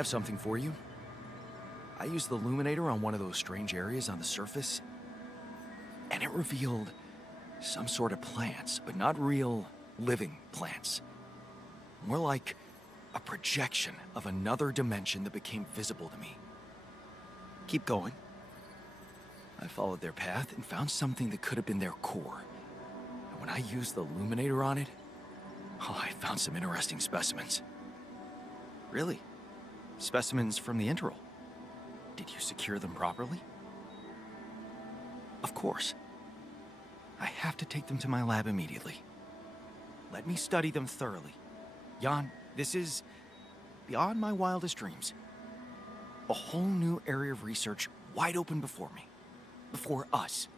have something for you. I used the illuminator on one of those strange areas on the surface, and it revealed some sort of plants, but not real, living plants. More like a projection of another dimension that became visible to me. Keep going. I followed their path and found something that could have been their core. And when I used the illuminator on it, oh, I found some interesting specimens. Really? Specimens from the interval. Did you secure them properly? Of course. I have to take them to my lab immediately. Let me study them thoroughly. Jan, this is beyond my wildest dreams. A whole new area of research wide open before me. Before us.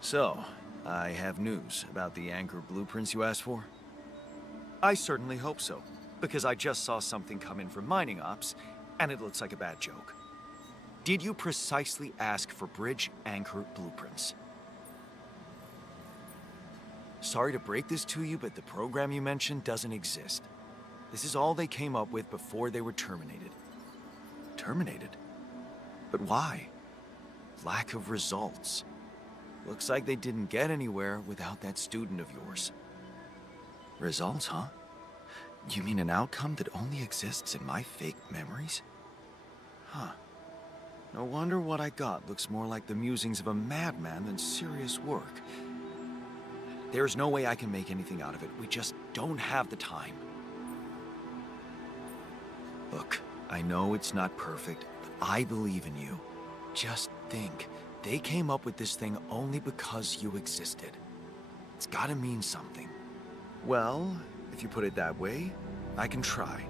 So, I have news about the anchor blueprints you asked for? I certainly hope so, because I just saw something come in from mining ops, and it looks like a bad joke. Did you precisely ask for bridge anchor blueprints? Sorry to break this to you, but the program you mentioned doesn't exist. This is all they came up with before they were terminated. Terminated? But why? Lack of results. Looks like they didn't get anywhere without that student of yours. Results, huh? You mean an outcome that only exists in my fake memories? Huh. No wonder what I got looks more like the musings of a madman than serious work. There's no way I can make anything out of it. We just don't have the time. Look, I know it's not perfect, but I believe in you. Just think, they came up with this thing only because you existed. It's gotta mean something. Well, if you put it that way, I can try.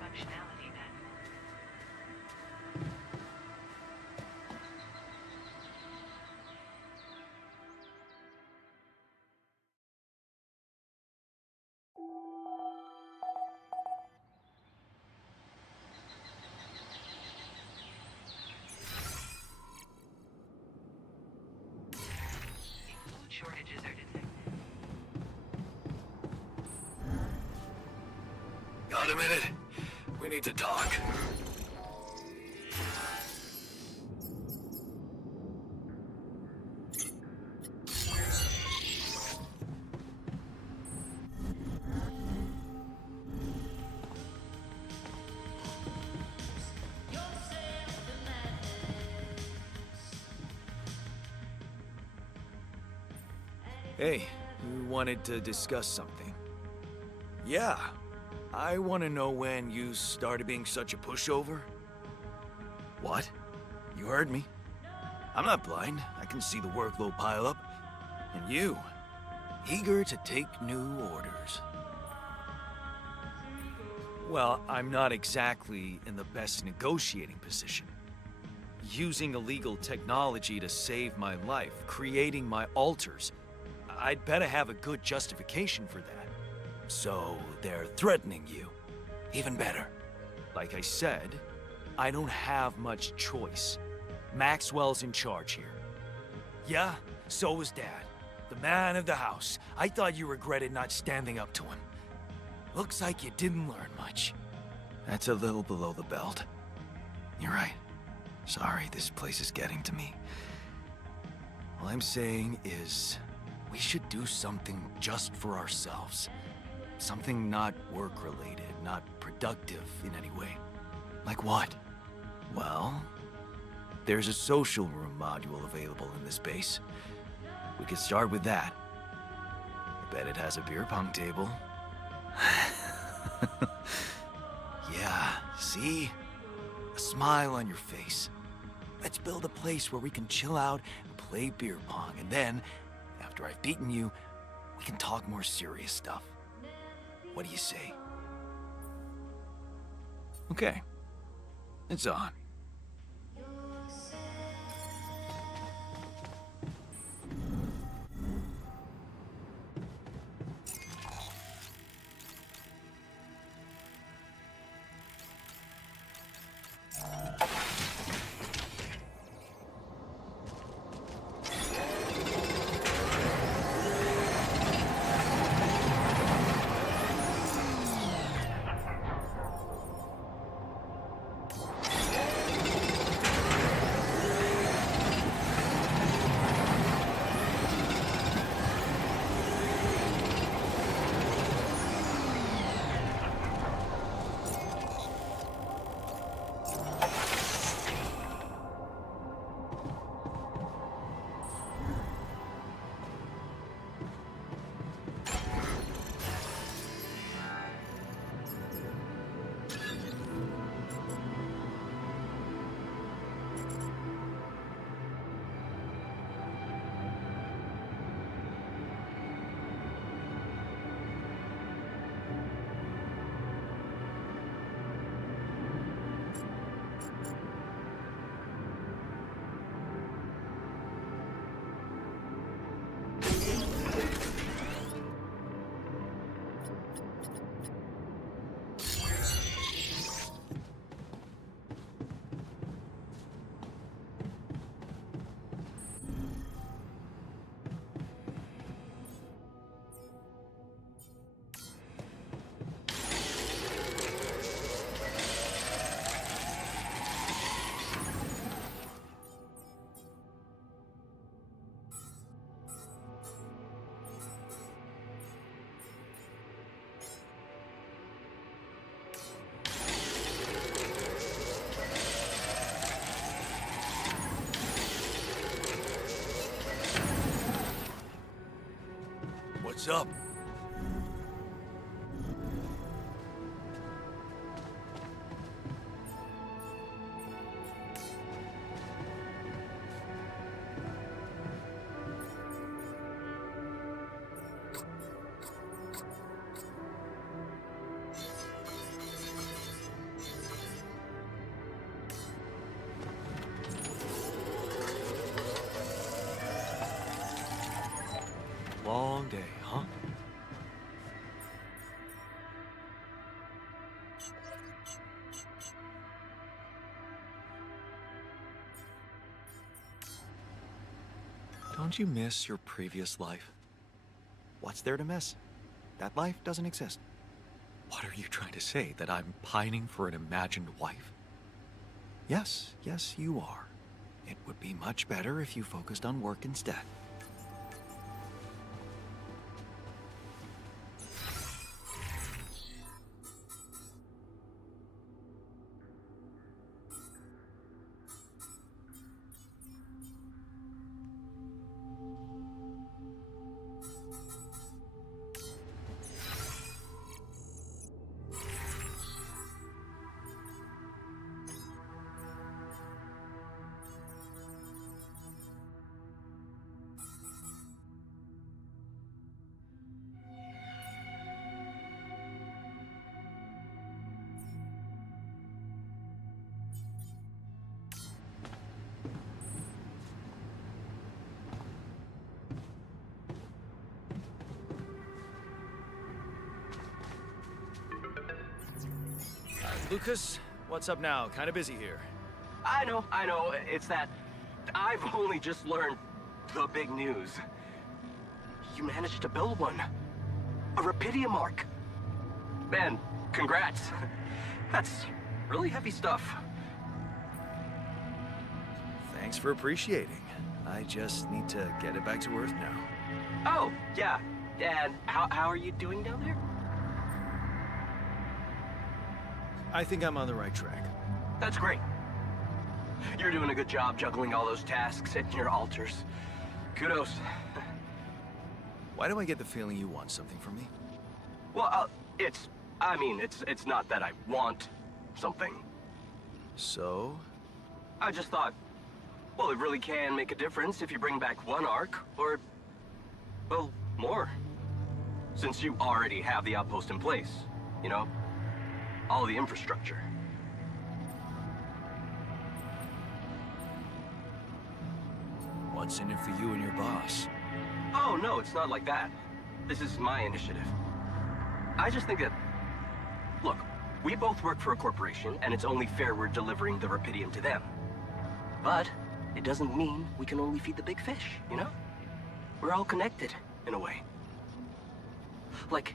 Functionality then. Food shortages are detected. Got a minute? We need to talk. Hey, you wanted to discuss something? Yeah. I want to know when you started being such a pushover. What? You heard me. I'm not blind. I can see the workload pile up. And you eager to take new orders. Well, I'm not exactly in the best negotiating position. Using illegal technology to save my life, creating my altars. I'd better have a good justification for that. So, they're threatening you. Even better. Like I said, I don't have much choice. Maxwell's in charge here. Yeah, so was Dad. The man of the house. I thought you regretted not standing up to him. Looks like you didn't learn much. That's a little below the belt. You're right. Sorry, this place is getting to me. All I'm saying is, we should do something just for ourselves. Something not work-related, not productive in any way. Like what? Well, there's a social room module available in this base. We could start with that. I bet it has a beer pong table. Yeah, see? A smile on your face. Let's build a place where we can chill out and play beer pong, and then, after I've beaten you, we can talk more serious stuff. What do you say? Okay. It's on. What's up? Long day, huh? Don't you miss your previous life? What's there to miss? That life doesn't exist. What are you trying to say? That I'm pining for an imagined wife? Yes, you are. It would be much better if you focused on work instead. Lucas, what's up now? Kinda busy here. I know. It's that I've only just learned the big news. You managed to build one. A Rapidium arc. Man, congrats. That's really heavy stuff. Thanks for appreciating. I just need to get it back to Earth now. Oh, yeah. And how are you doing down there? I think I'm on the right track. That's great. You're doing a good job juggling all those tasks and your altars. Kudos. Why do I get the feeling you want something from me? Well, it's not that I want something. So? I just thought, well, it really can make a difference if you bring back one arc, or, well, more. Since you already have the outpost in place, you know? All the infrastructure. What's in it for you and your boss? Oh, no, it's not like that. This is my initiative. I just think that... Look, we both work for a corporation, and it's only fair we're delivering the Rapidium to them. But it doesn't mean we can only feed the big fish, you know? We're all connected, in a way. Like,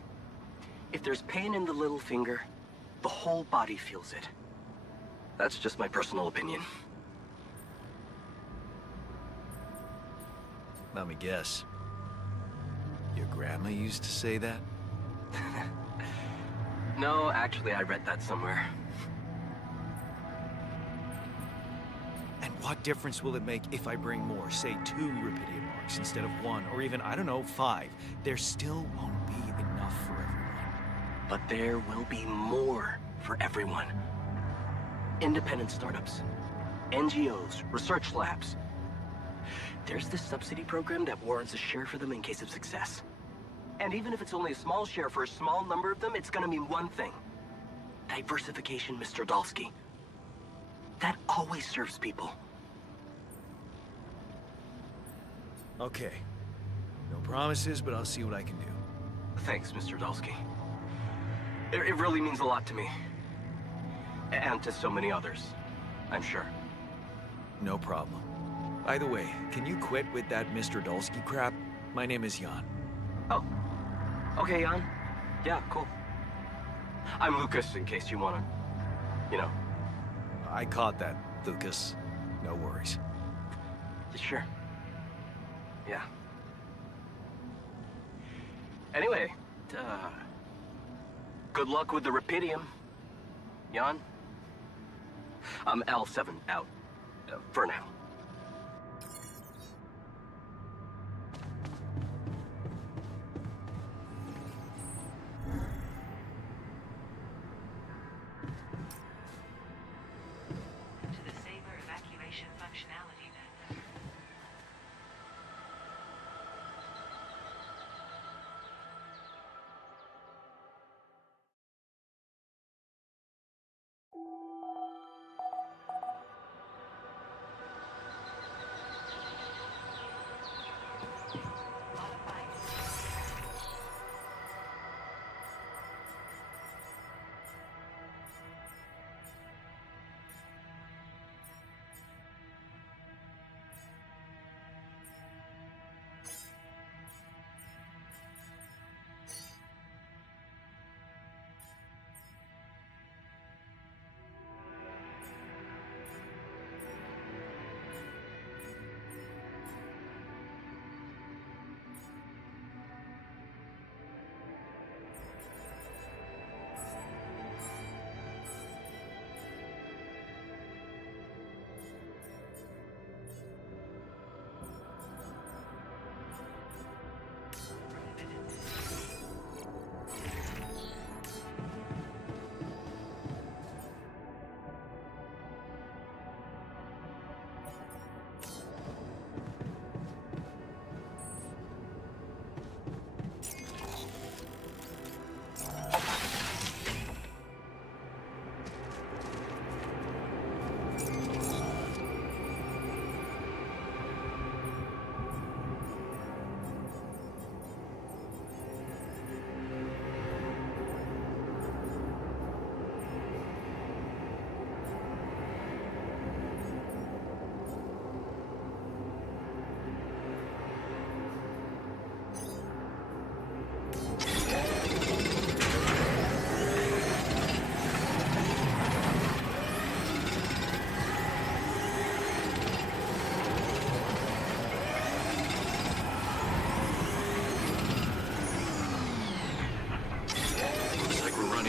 if there's pain in the little finger, the whole body feels it. That's just my personal opinion. Let me guess. Your grandma used to say that? No, actually, I read that somewhere. And what difference will it make if I bring more, say 2 Rapidium arcs instead of 1, or even, I don't know, 5? There still won't be enough for everyone. But there will be more for everyone. Independent startups, NGOs, research labs. There's this subsidy program that warrants a share for them in case of success. And even if it's only a small share for a small number of them, it's gonna mean one thing. Diversification, Mr. Dalsky. That always serves people. Okay. No promises, but I'll see what I can do. Thanks, Mr. Dalsky. It really means a lot to me. And to so many others, I'm sure. No problem. By the way, can you quit with that Mr. Dulsky crap? My name is Jan. Oh. Okay, Jan. Yeah, cool. I'm Lucas, in case you wanna... you know. I caught that, Lucas. No worries. Sure. Yeah. Anyway, good luck with the Rapidium, Jan. I'm L7 out. For now. To the Saber evacuation functionality then.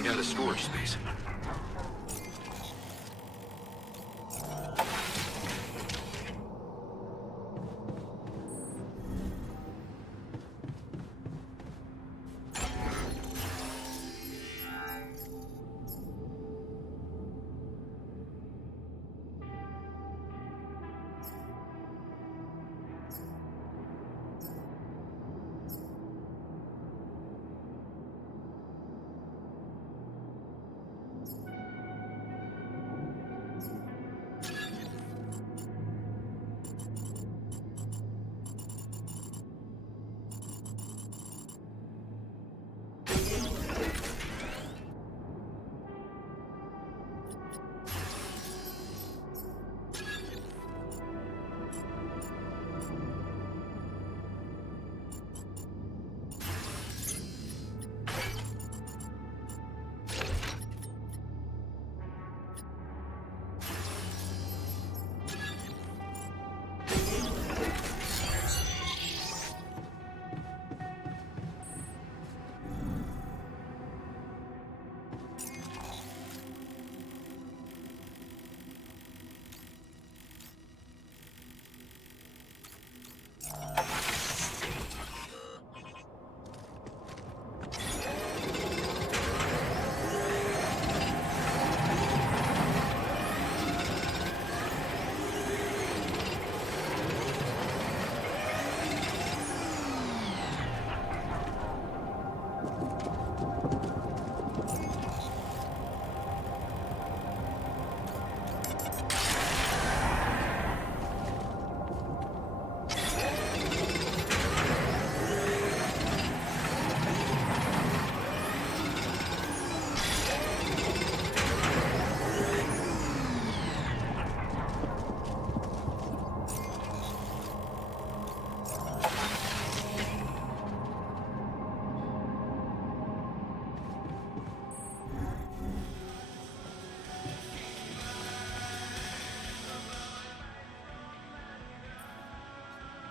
need out of storage space.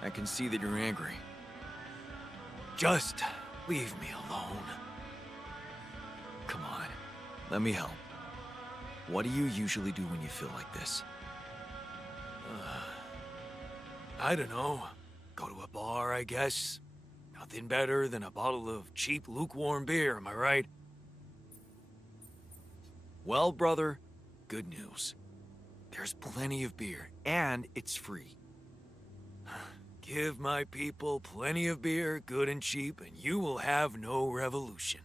I can see that you're angry. Just leave me alone. Come on, let me help. What do you usually do when you feel like this? I don't know. Go to a bar, I guess. Nothing better than a bottle of cheap, lukewarm beer, am I right? Well, brother, good news. There's plenty of beer, and it's free. Give my people plenty of beer, good and cheap, and you will have no revolution.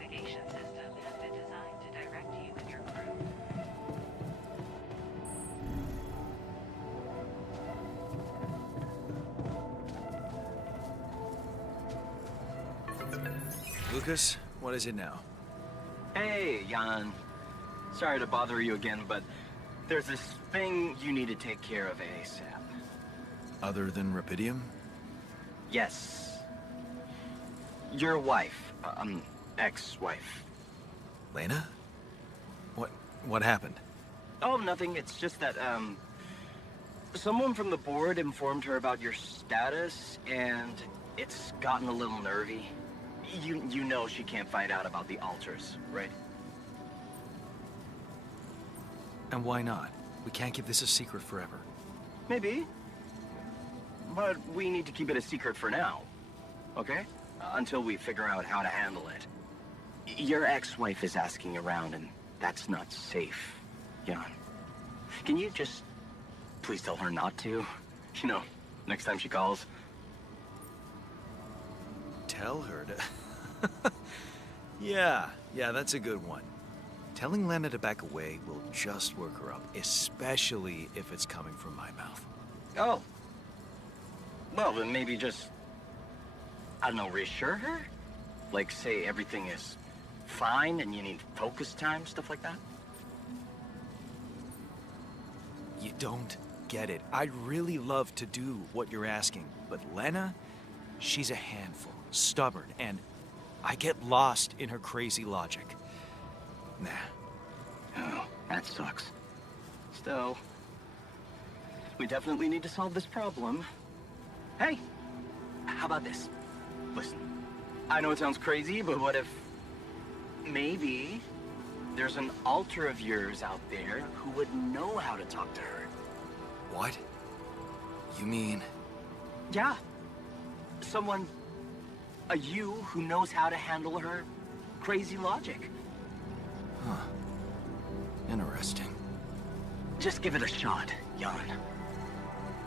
Navigation system has been designed to direct you and your crew. Lucas, what is it now? Hey, Jan. Sorry to bother you again, but there's this thing you need to take care of ASAP. Other than Rapidium? Yes. Your wife, ex-wife. Lena? What happened? Oh, nothing. It's just that, someone from the board informed her about your status, and it's gotten a little nervy. You know she can't find out about the altars, right? And why not? We can't keep this a secret forever. Maybe. But we need to keep it a secret for now. Okay? Until we figure out how to handle it. Your ex-wife is asking around, and that's not safe, Jan. Can you just please tell her not to? You know, next time she calls. Tell her to... Yeah, that's a good one. Telling Lena to back away will just work her up, especially if it's coming from my mouth. Oh. Well, then maybe just, I don't know, reassure her? Like, say everything is fine and you need focus time, stuff like that? You don't get it. I'd really love to do what you're asking, but Lena, she's a handful, stubborn, and I get lost in her crazy logic. Nah. Oh, that sucks. Still, we definitely need to solve this problem. Hey, how about this? Listen, I know it sounds crazy, but what if maybe there's an alter of yours out there who would know how to talk to her? What? You mean... Yeah. Someone, a you who knows how to handle her crazy logic. Huh. Interesting. Just give it a shot, Jan.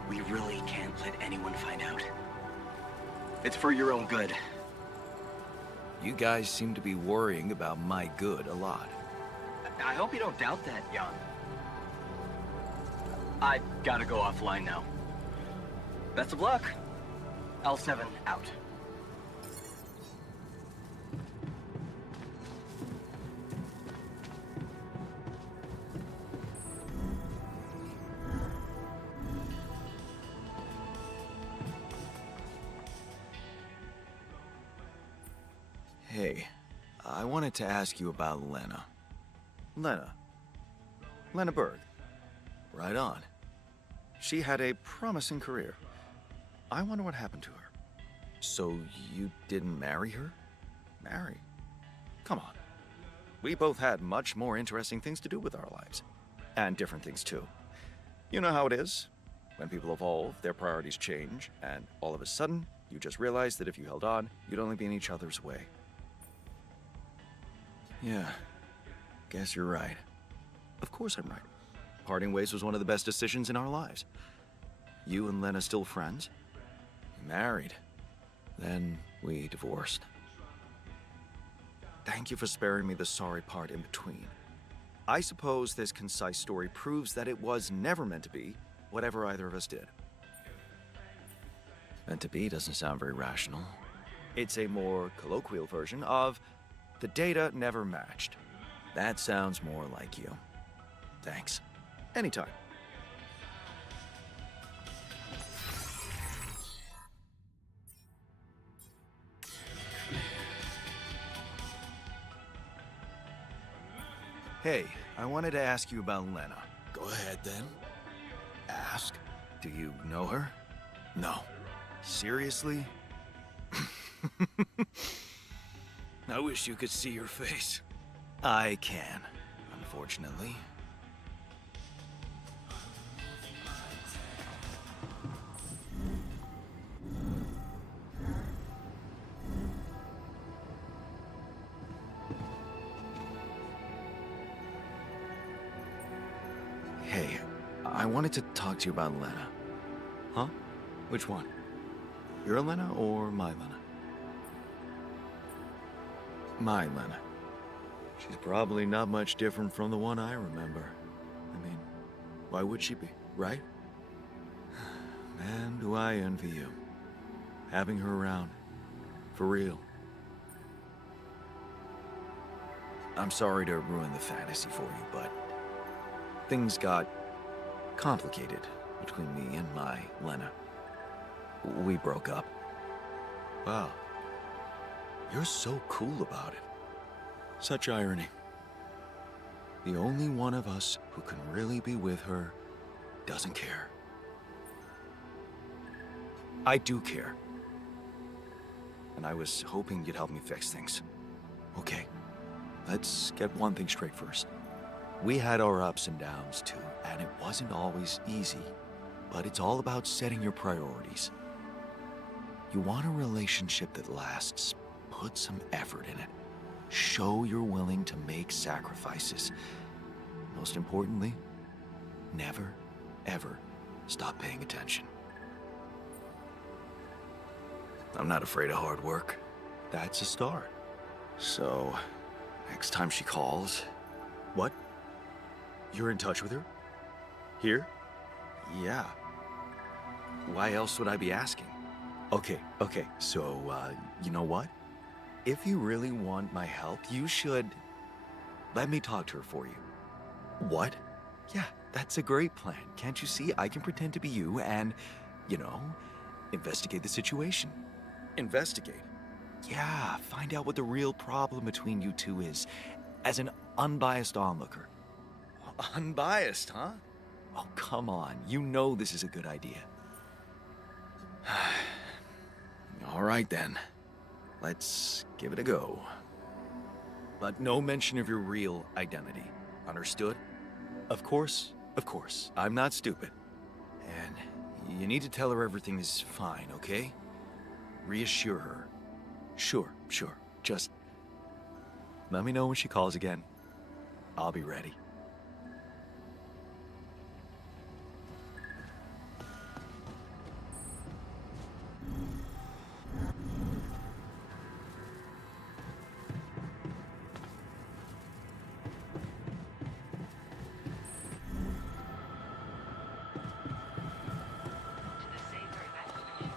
We really can't let anyone find out. It's for your own good. You guys seem to be worrying about my good a lot. I hope you don't doubt that, Jan. I gotta go offline now. Best of luck. L7 out. Hey, I wanted to ask you about Lena. Lena Berg. Right on. She had a promising career. I wonder what happened to her. So you didn't marry her? Marry? Come on. We both had much more interesting things to do with our lives. And different things too. You know how it is. When people evolve, their priorities change, and all of a sudden, you just realize that if you held on, you'd only be in each other's way. Yeah, guess you're right. Of course I'm right. Parting ways was one of the best decisions in our lives. You and Lena still friends? Married. Then we divorced. Thank you for sparing me the sorry part in between. I suppose this concise story proves that it was never meant to be, whatever either of us did. Meant to be doesn't sound very rational. It's a more colloquial version of the data never matched. That sounds more like you. Thanks. Anytime. Hey, I wanted to ask you about Lena. Go ahead, then. Ask. Do you know her? No. Seriously? I wish you could see your face. I can, unfortunately. Hey, I wanted to talk to you about Lena. Huh? Which one? Your Lena or my Lena? My Lena. She's probably not much different from the one I remember. I mean, why would she be, right? Man, do I envy you. Having her around. For real. I'm sorry to ruin the fantasy for you, but things got complicated between me and my Lena. We broke up. Wow. You're so cool about it. Such irony. The only one of us who can really be with her doesn't care. I do care. and I was hoping you'd help me fix things. Okay, let's get one thing straight first. We had our ups and downs too, and it wasn't always easy, but it's all about setting your priorities. You want a relationship that lasts, put some effort in it. Show you're willing to make sacrifices. Most importantly, never, ever stop paying attention. I'm not afraid of hard work. That's a start. So, next time she calls... What? You're in touch with her? Here? Yeah. Why else would I be asking? Okay, so, you know what? If you really want my help, you should... let me talk to her for you. What? Yeah, that's a great plan. Can't you see? I can pretend to be you and, you know, investigate the situation. Investigate? Yeah, find out what the real problem between you two is, as an unbiased onlooker. Unbiased, huh? Oh, come on. You know this is a good idea. All right, then. Let's give it a go. But no mention of your real identity. Understood? Of course. I'm not stupid. And you need to tell her everything is fine, okay? Reassure her. Sure. Just let me know when she calls again. I'll be ready. To the saber evacuation.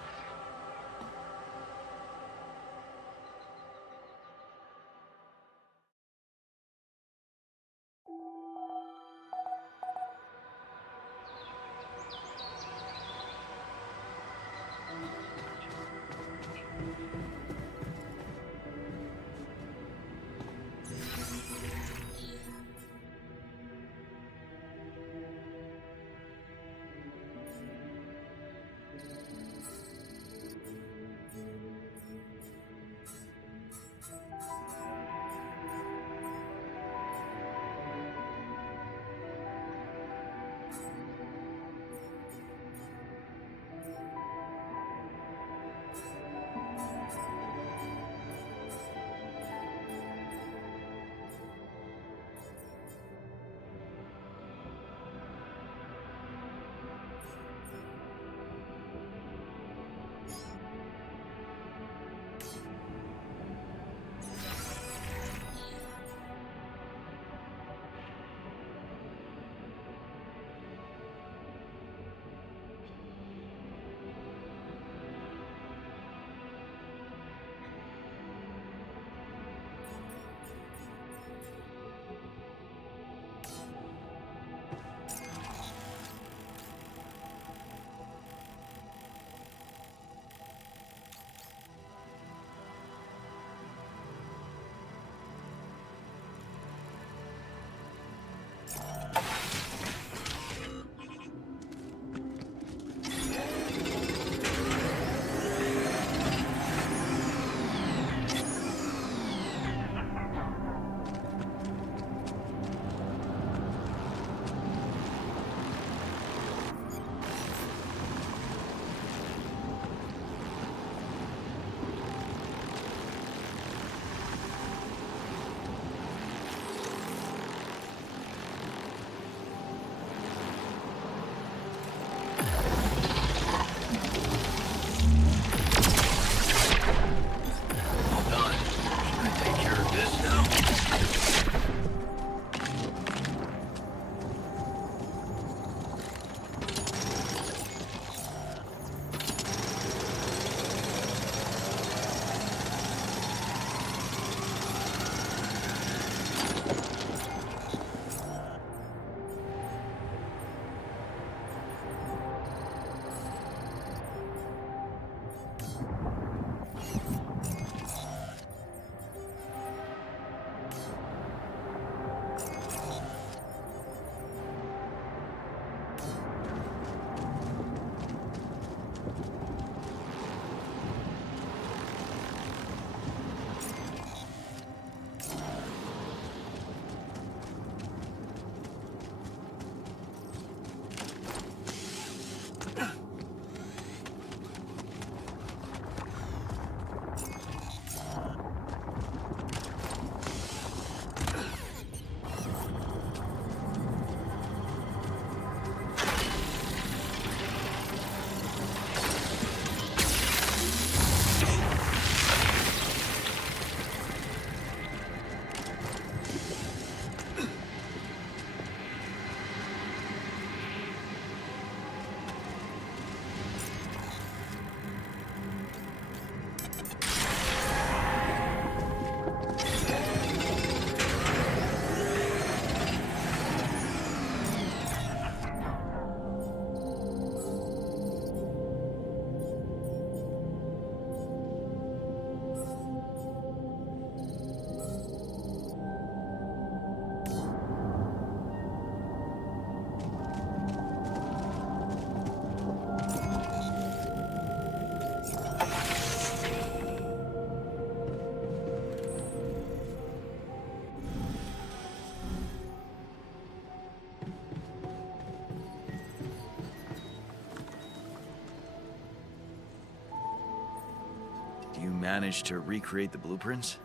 managed to recreate the blueprints?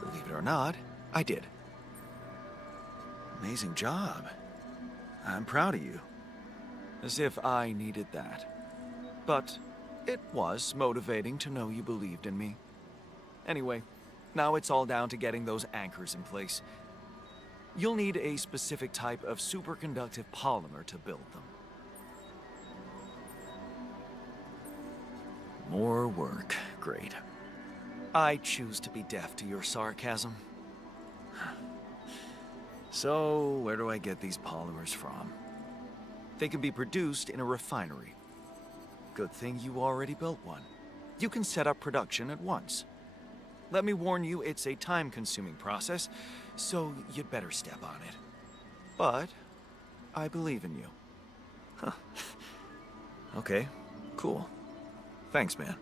Believe it or not, I did. Amazing job. I'm proud of you. As if I needed that. But it was motivating to know you believed in me. Anyway, now it's all down to getting those anchors in place. You'll need a specific type of superconductive polymer to build them. More work. Great. I choose to be deaf to your sarcasm. So, where do I get these polymers from? They can be produced in a refinery. Good thing you already built one. You can set up production at once. Let me warn you, it's a time-consuming process, so you'd better step on it. But I believe in you. Huh. Okay, cool. Thanks, man.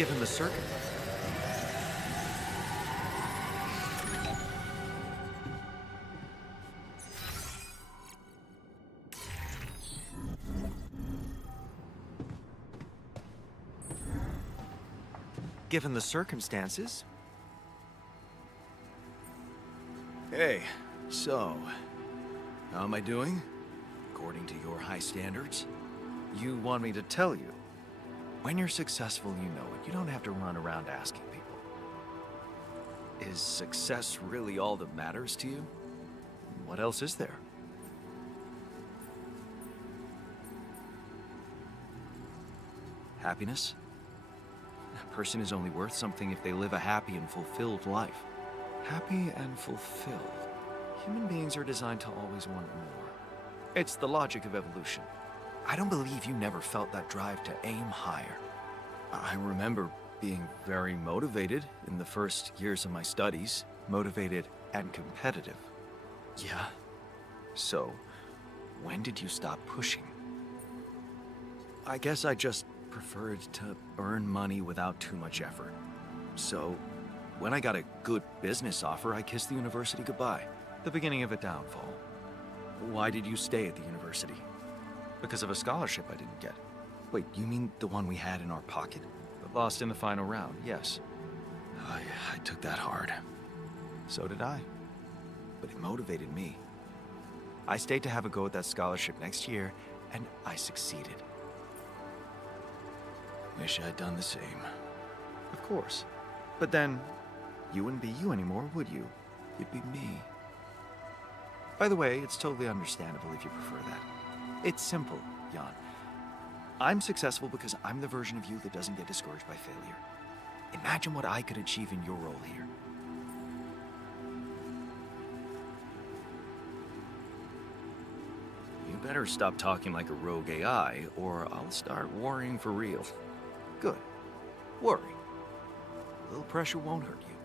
Given the circuit. Given the circumstances. Hey, so, how am I doing? According to your high standards? You want me to tell you? When you're successful, you know it. You don't have to run around asking people. Is success really all that matters to you? What else is there? Happiness? A person is only worth something if they live a happy and fulfilled life. Happy and fulfilled. Human beings are designed to always want more. It's the logic of evolution. I don't believe you never felt that drive to aim higher. I remember being very motivated in the first years of my studies. Motivated and competitive. Yeah. So, when did you stop pushing? I guess I just preferred to earn money without too much effort. So, when I got a good business offer, I kissed the university goodbye. The beginning of a downfall. Why did you stay at the university? Because of a scholarship I didn't get. Wait, you mean the one we had in our pocket? But lost in the final round, yes. I took that hard. So did I. But it motivated me. I stayed to have a go at that scholarship next year, and I succeeded. Wish I'd done the same. Of course. But then, you wouldn't be you anymore, would you? You'd be me. By the way, it's totally understandable if you prefer that. It's simple, Jan. I'm successful because I'm the version of you that doesn't get discouraged by failure. Imagine what I could achieve in your role here. You better stop talking like a rogue AI, or I'll start worrying for real. Good. Worry. A little pressure won't hurt you.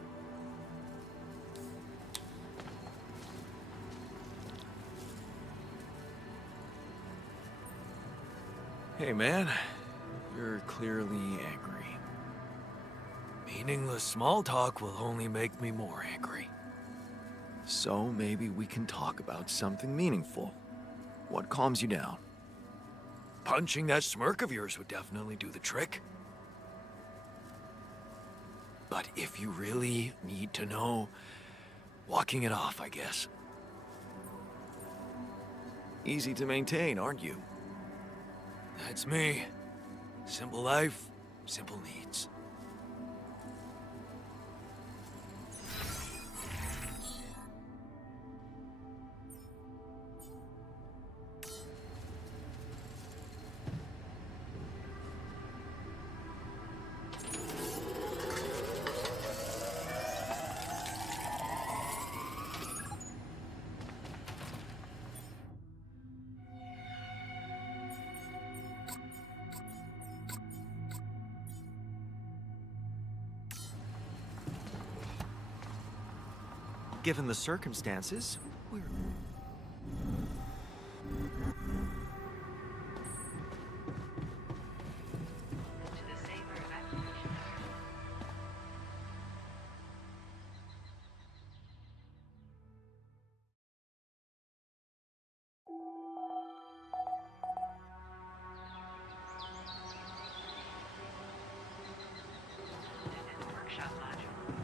Hey, man. You're clearly angry. Meaningless small talk will only make me more angry. So maybe we can talk about something meaningful. What calms you down? Punching that smirk of yours would definitely do the trick. But if you really need to know, walking it off, I guess. Easy to maintain, aren't you? That's me. Simple life, simple needs. Given the circumstances, we're... To the Saber evacuation. In the workshop module.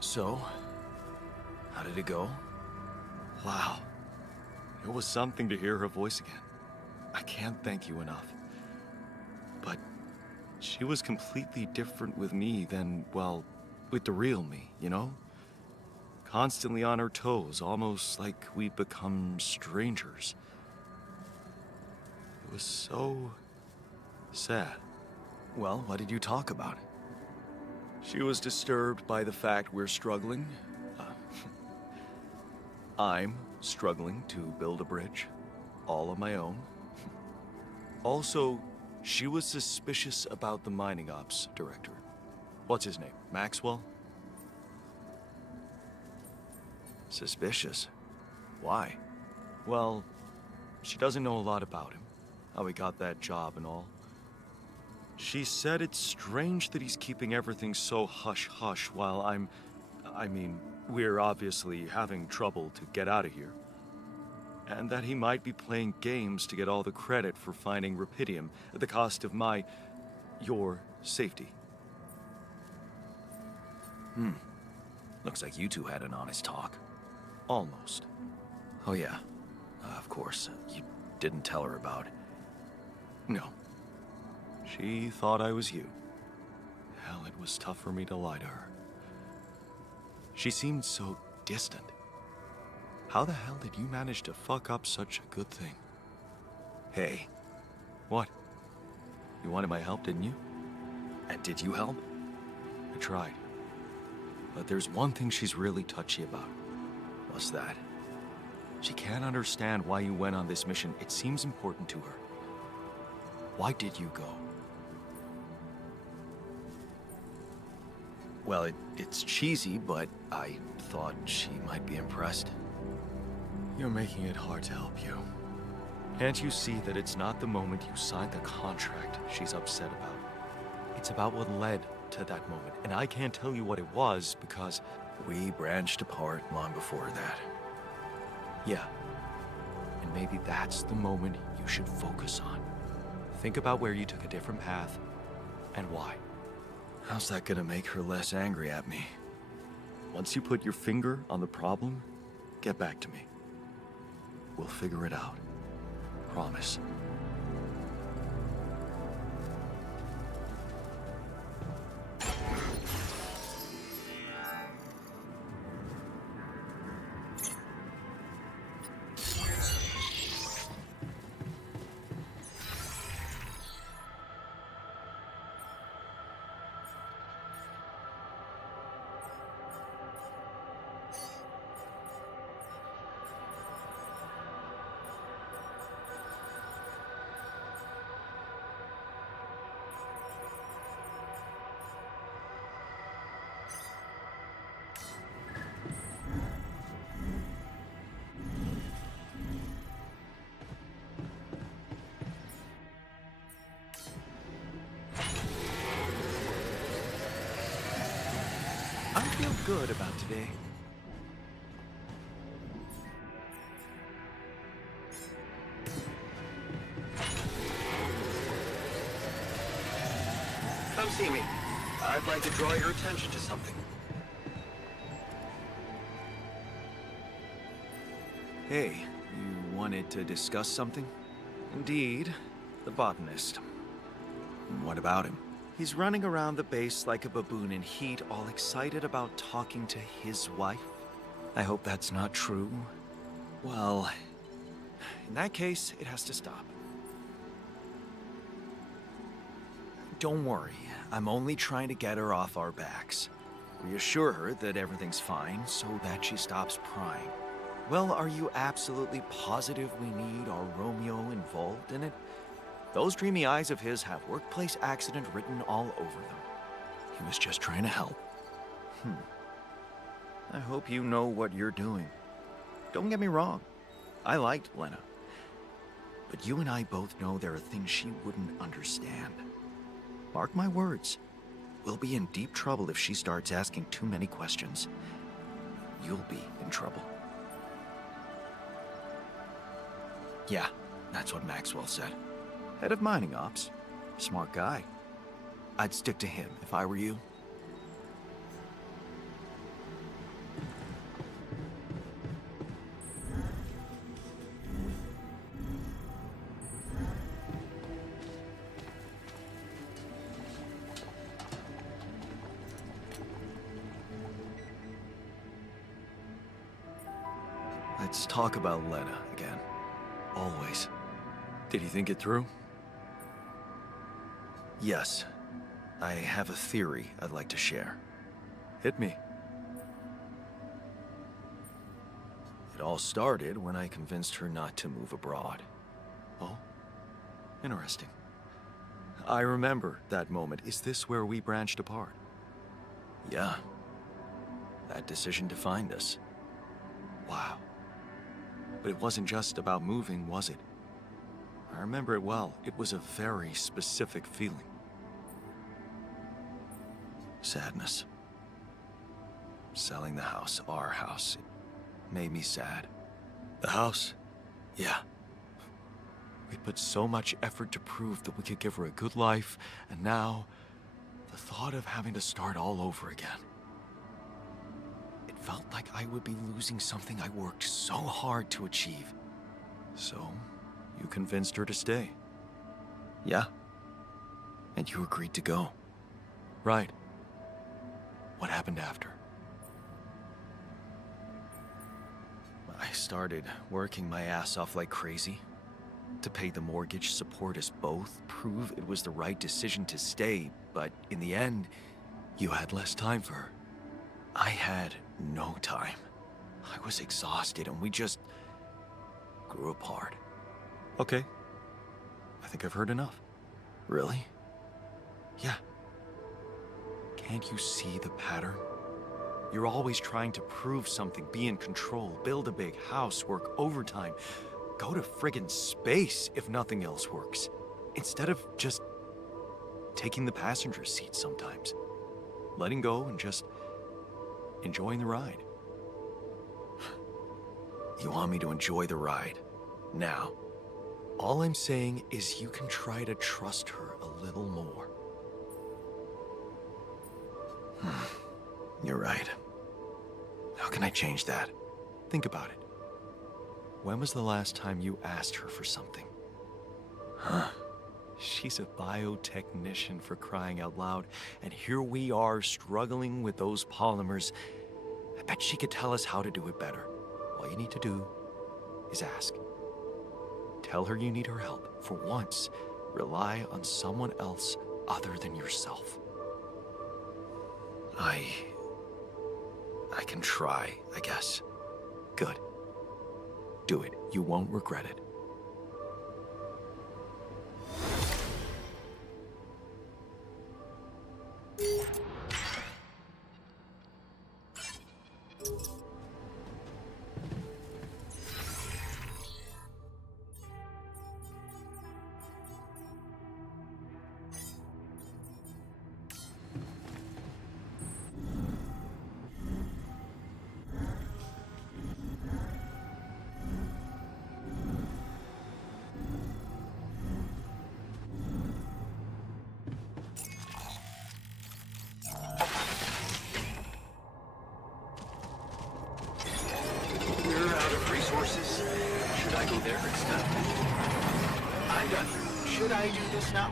So, how did it go? Wow. It was something to hear her voice again. I can't thank you enough. But she was completely different with me than, well, with the real me, you know? Constantly on her toes, almost like we'd become strangers. It was so sad. Well, what did you talk about? She was disturbed by the fact we're struggling. I'm struggling to build a bridge, all on my own. Also, she was suspicious about the mining ops director. What's his name? Maxwell? Suspicious. Why? Well, she doesn't know a lot about him, how he got that job and all. She said it's strange that he's keeping everything so hush-hush while I mean, we're obviously having trouble to get out of here. And that he might be playing games to get all the credit for finding Rapidium at the cost of your safety. Looks like you two had an honest talk. Almost. Oh yeah, of course. You didn't tell her about... No. She thought I was you. Hell, it was tough for me to lie to her. She seemed so distant. How the hell did you manage to fuck up such a good thing? Hey, What? You wanted my help, didn't you? and did you help? I tried. But there's one thing she's really touchy about. What's that? She can't understand why you went on this mission. It seems important to her. Why did you go? Well, it's cheesy, but I thought she might be impressed. You're making it hard to help you. Can't you see that it's not the moment you signed the contract she's upset about? It's about what led to that moment, and I can't tell you what it was because... We branched apart long before that. Yeah. And maybe that's the moment you should focus on. Think about where you took a different path, and why. How's that gonna make her less angry at me? Once you put your finger on the problem, get back to me. We'll figure it out. Promise. I feel good about today. Come see me. I'd like to draw your attention to something. Hey, you wanted to discuss something? Indeed, the botanist. What about him? He's running around the base like a baboon in heat, all excited about talking to his wife. I hope that's not true. Well, in that case, it has to stop. Don't worry, I'm only trying to get her off our backs. Reassure her that everything's fine so that she stops prying. Well, are you absolutely positive we need our Romeo involved in it? Those dreamy eyes of his have workplace accident written all over them. He was just trying to help. I hope you know what you're doing. Don't get me wrong. I liked Lena. But you and I both know there are things she wouldn't understand. Mark my words. We'll be in deep trouble if she starts asking too many questions. You'll be in trouble. Yeah, that's what Maxwell said. Head of mining ops. Smart guy. I'd stick to him if I were you. Let's talk about Lena again. Always. Did you think it through? Yes. I have a theory I'd like to share. Hit me. It all started when I convinced her not to move abroad. Oh? Interesting. I remember that moment. Is this where we branched apart? Yeah. That decision defined us. Wow. But it wasn't just about moving, was it? I remember it well. It was a very specific feeling. Sadness. Selling the house, our house, it made me sad. The house? Yeah. We put so much effort to prove that we could give her a good life, and now, the thought of having to start all over again. It felt like I would be losing something I worked so hard to achieve. So, you convinced her to stay? Yeah. And you agreed to go. Right. What happened after? I started working my ass off like crazy. To pay the mortgage, support us both, prove it was the right decision to stay, but in the end, You had less time for her. I had no time. I was exhausted and we just grew apart. Okay. I think I've heard enough. Really? Yeah. Can't you see the pattern? You're always trying to prove something, be in control, build a big house, work overtime, go to friggin' space if nothing else works, instead of just taking the passenger seat sometimes, letting go and just enjoying the ride. You want me to enjoy the ride? Now? All I'm saying is you can try to trust her a little more. You're right. How can I change that? Think about it. When was the last time you asked her for something? Huh? She's a biotechnician, for crying out loud, and here we are struggling with those polymers. I bet she could tell us how to do it better. All you need to do is ask. Tell her you need her help. For once, rely on someone else other than yourself. I can try, I guess. Good. Do it. You won't regret it. Should I go there instead? I'm done. Should I do this now?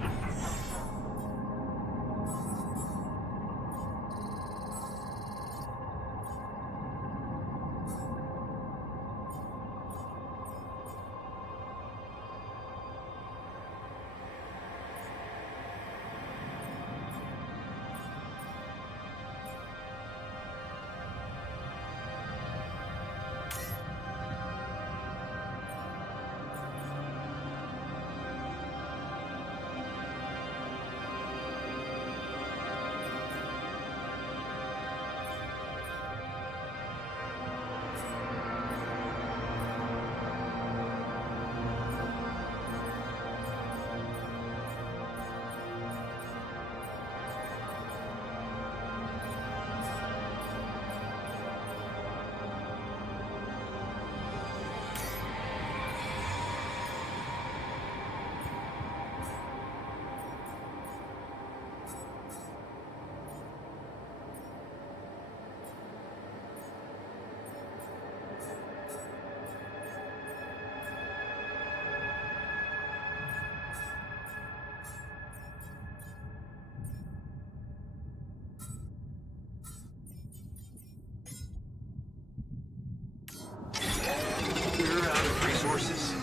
We're out of resources.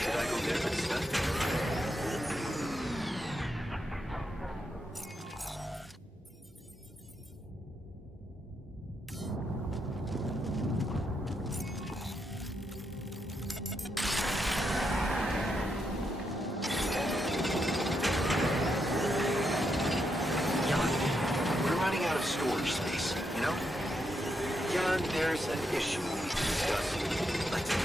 Should I go there instead? We're running out of storage space, you know? Jan, there's an issue we need to discuss. Let's meet.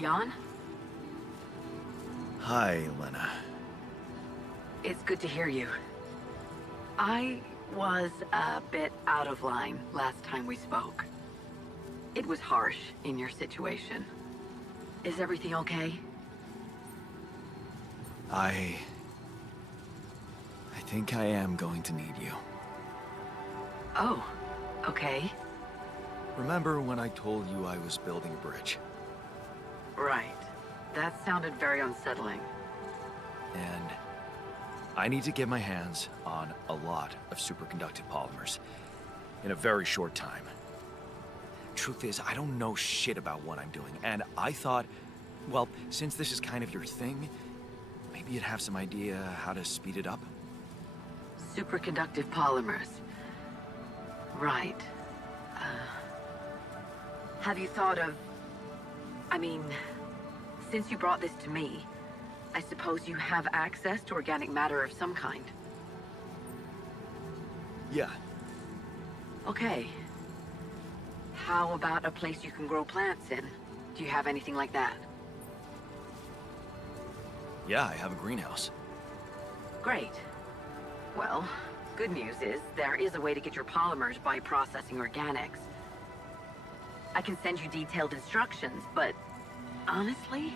Jan? Hi, Lena. It's good to hear you. I was a bit out of line last time we spoke. It was harsh in your situation. Is everything okay? I think I am going to need you. Oh, okay. Remember when I told you I was building a bridge? Right. That sounded very unsettling. And I need to get my hands on a lot of superconductive polymers in a very short time. Truth is, I don't know shit about what I'm doing, and I thought, well, since this is kind of your thing, maybe you'd have some idea how to speed it up? Superconductive polymers. Right. Have you thought of... I mean, since you brought this to me, I suppose you have access to organic matter of some kind. Yeah. Okay. How about a place you can grow plants in? Do you have anything like that? Yeah, I have a greenhouse. Great. Well, good news is there is a way to get your polymers by processing organics. I can send you detailed instructions, but honestly,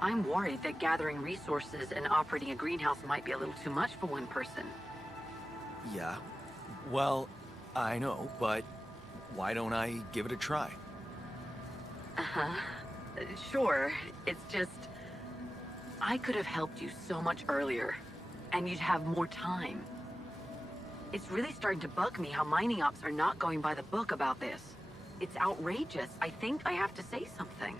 I'm worried that gathering resources and operating a greenhouse might be a little too much for one person. Yeah. Well, I know, but why don't I give it a try? Uh-huh. Sure. It's just... I could have helped you so much earlier, and you'd have more time. It's really starting to bug me how mining ops are not going by the book about this. It's outrageous. I think I have to say something.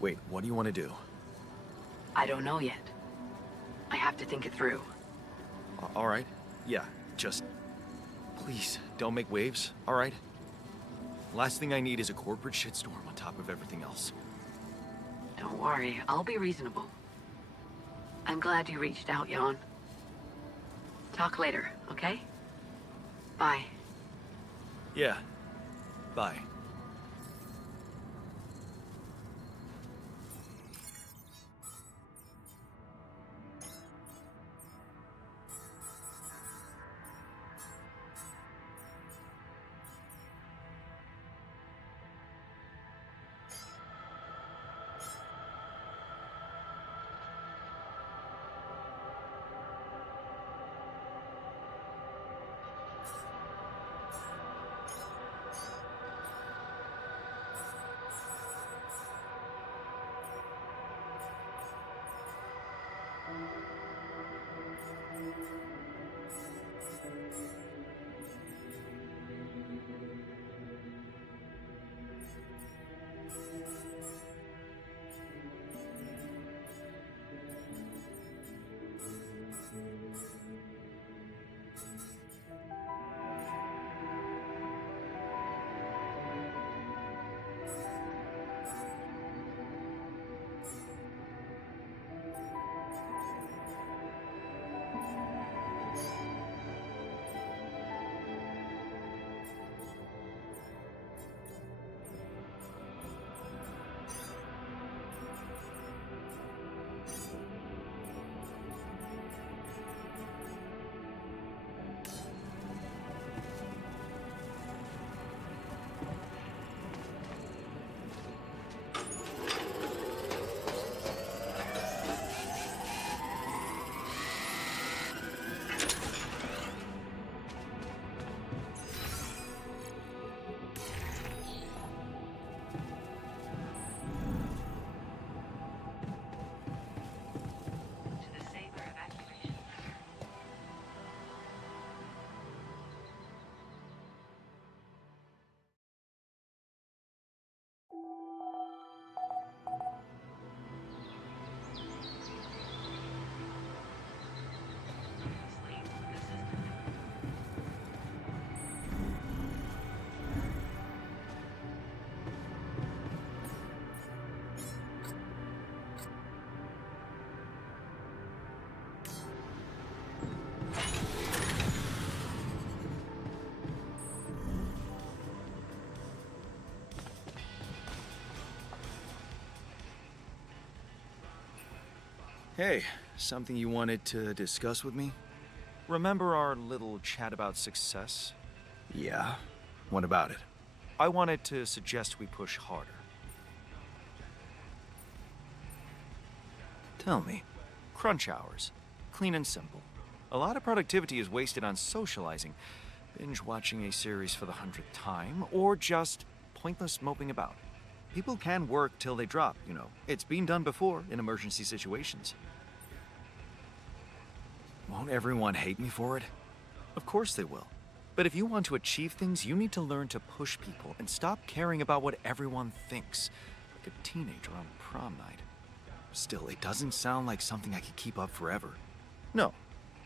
Wait, what do you want to do? I don't know yet. I have to think it through. All right. Yeah, just... please, don't make waves, all right? Last thing I need is a corporate shitstorm on top of everything else. Don't worry, I'll be reasonable. I'm glad you reached out, Jan. Talk later, okay? Bye. Yeah. Bye. Hey, something you wanted to discuss with me? Remember our little chat about success? Yeah. What about it? I wanted to suggest we push harder. Tell me. Crunch hours. Clean and simple. A lot of productivity is wasted on socializing. binge watching a series for the 100th time, or just pointless moping about. People can work till they drop, you know. It's been done before in emergency situations. Won't everyone hate me for it? Of course they will. But if you want to achieve things, you need to learn to push people and stop caring about what everyone thinks, like a teenager on prom night. Still, it doesn't sound like something I could keep up forever. No,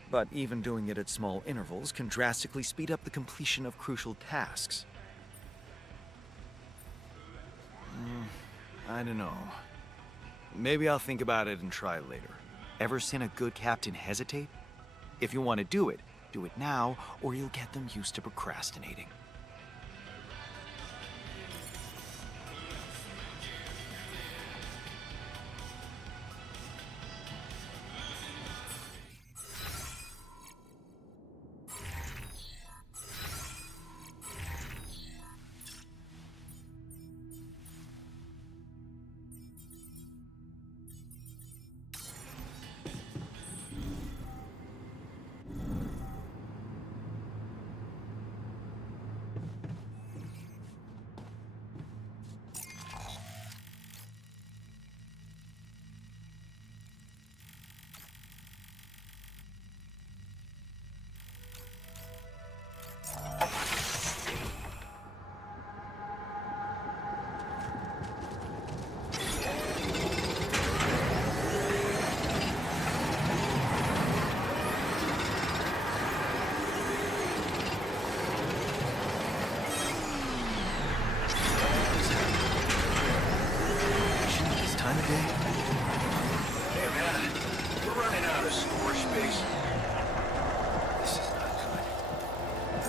but even doing it at small intervals can drastically speed up the completion of crucial tasks. I don't know. Maybe I'll think about it and try later. Ever seen a good captain hesitate? If you want to do it now, or you'll get them used to procrastinating.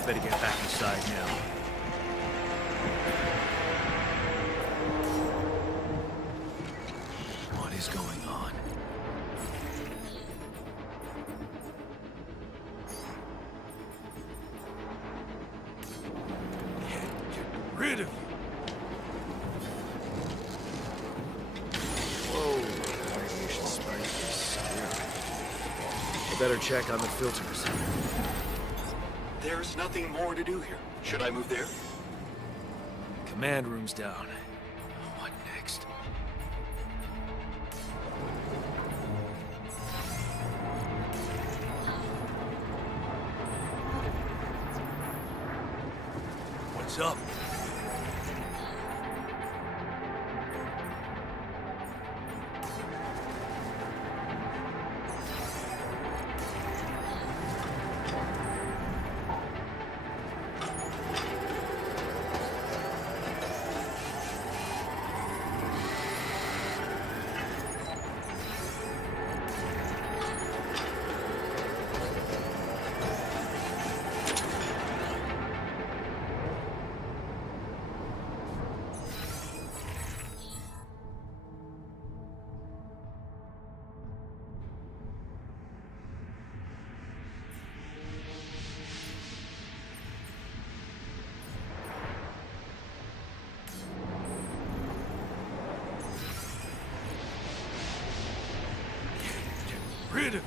Better get back inside now. What is going on? Get rid of you. Whoa, radiation spike is scary. I better check on the filters. There's nothing more to do here. Should I move there? Command room's down. What next? What's up? Rid of you.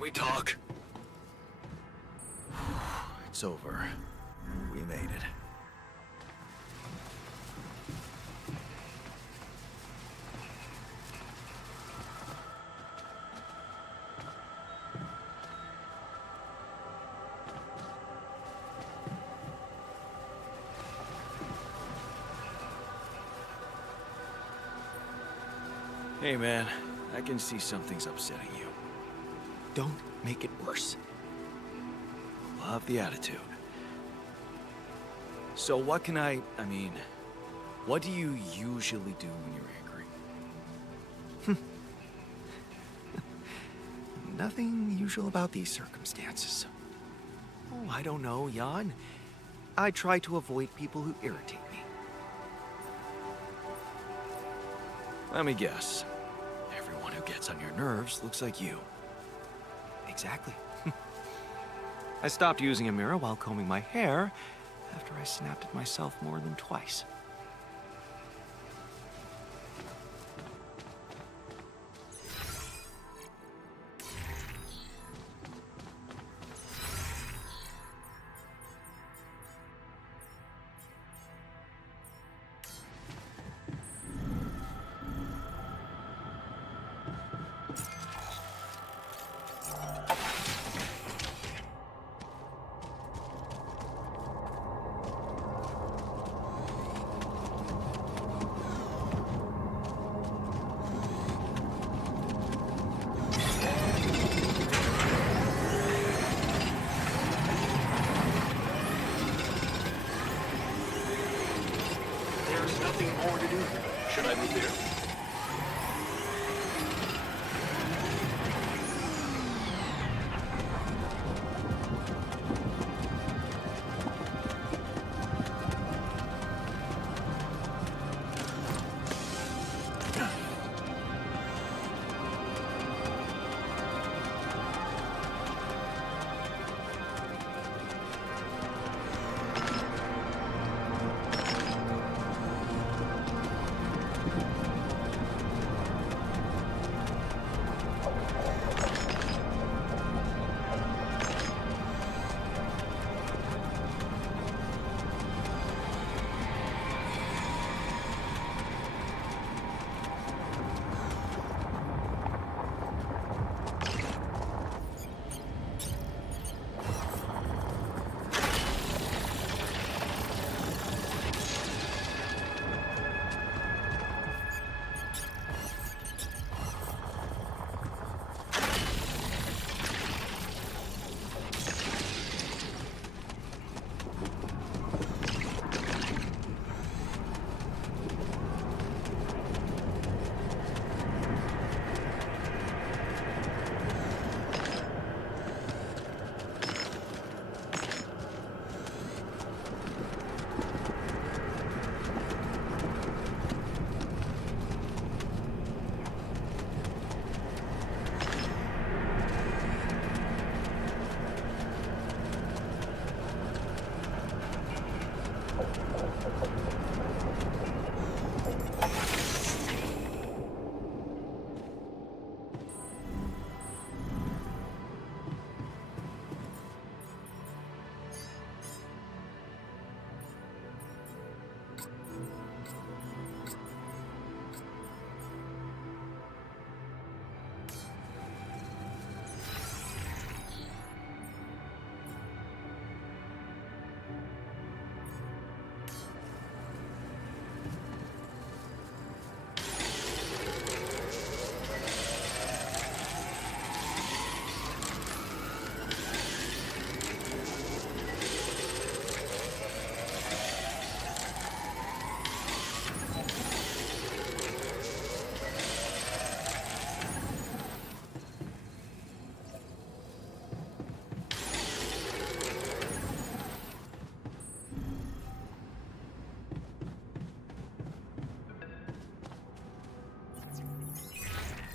we talk? It's over. We made it. Hey man, I can see something's upsetting you. Don't make it worse. Love the attitude. So what can I mean, what do you usually do when you're angry? Nothing usual about these circumstances. Oh, I don't know, Jan. I try to avoid people who irritate me. Let me guess. Everyone who gets on your nerves looks like you. Exactly. I stopped using a mirror while combing my hair after I snapped at myself more than twice. There's nothing more to do. Should I move here?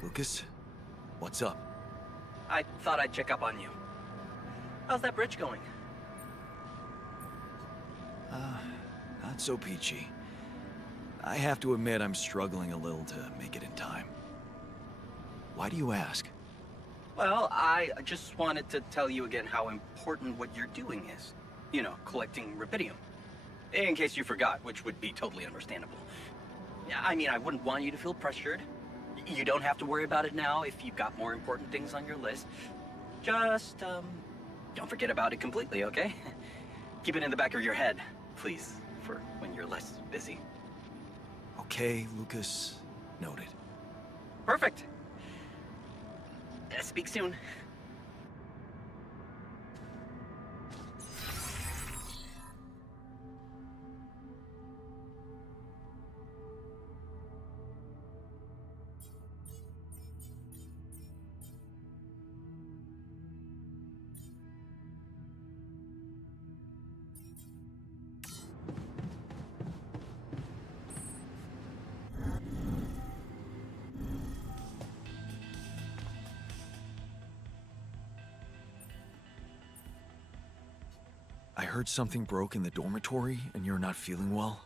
Lucas, what's up? I thought I'd check up on you. How's that bridge going? Not so peachy. I have to admit I'm struggling a little to make it in time. Why do you ask? Well, I just wanted to tell you again how important what you're doing is. You know, collecting rubidium. In case you forgot, which would be totally understandable. Yeah, I mean, I wouldn't want you to feel pressured. You don't have to worry about it now if you've got more important things on your list. Just, don't forget about it completely, okay? Keep it in the back of your head, please, for when you're less busy. Okay, Lucas. Noted. Perfect. Speak soon. I heard something broke in the dormitory and you're not feeling well.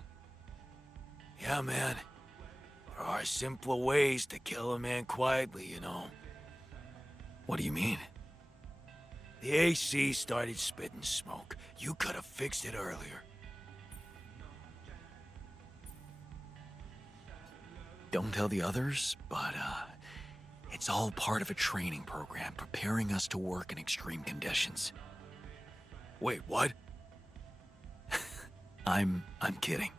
Yeah, man. There are simpler ways to kill a man quietly, you know. What do you mean? The AC started spitting smoke. You could have fixed it earlier. Don't tell the others, but, it's all part of a training program preparing us to work in extreme conditions. Wait, what? I'm kidding.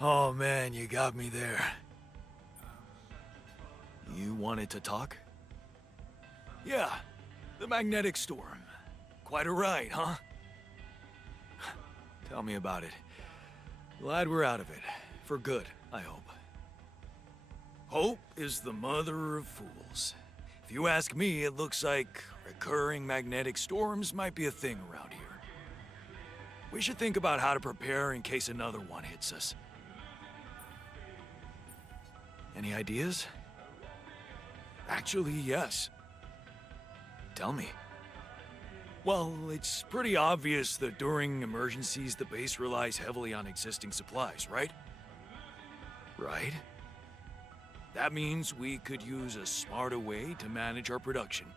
Oh, man, you got me there. You wanted to talk? Yeah, the magnetic storm. Quite a ride, huh? Tell me about it. Glad we're out of it. For good, I hope. Hope is the mother of fools. If you ask me, it looks like recurring magnetic storms might be a thing around here. We should think about how to prepare in case another one hits us. Any ideas? Actually, yes. Tell me. Well, it's pretty obvious that during emergencies, the base relies heavily on existing supplies, right? Right? That means we could use a smarter way to manage our production,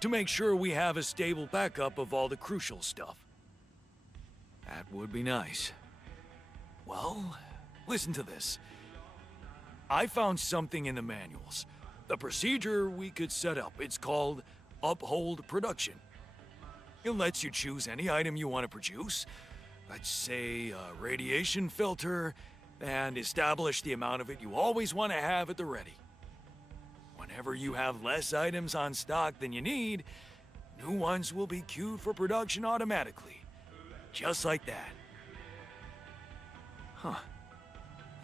to make sure we have a stable backup of all the crucial stuff. That would be nice. Well, listen to this. I found something in the manuals. The procedure we could set up. It's called Uphold Production. It lets you choose any item you want to produce. Let's say a radiation filter, and establish the amount of it you always want to have at the ready. Whenever you have less items on stock than you need, new ones will be queued for production automatically. Just like that. Huh.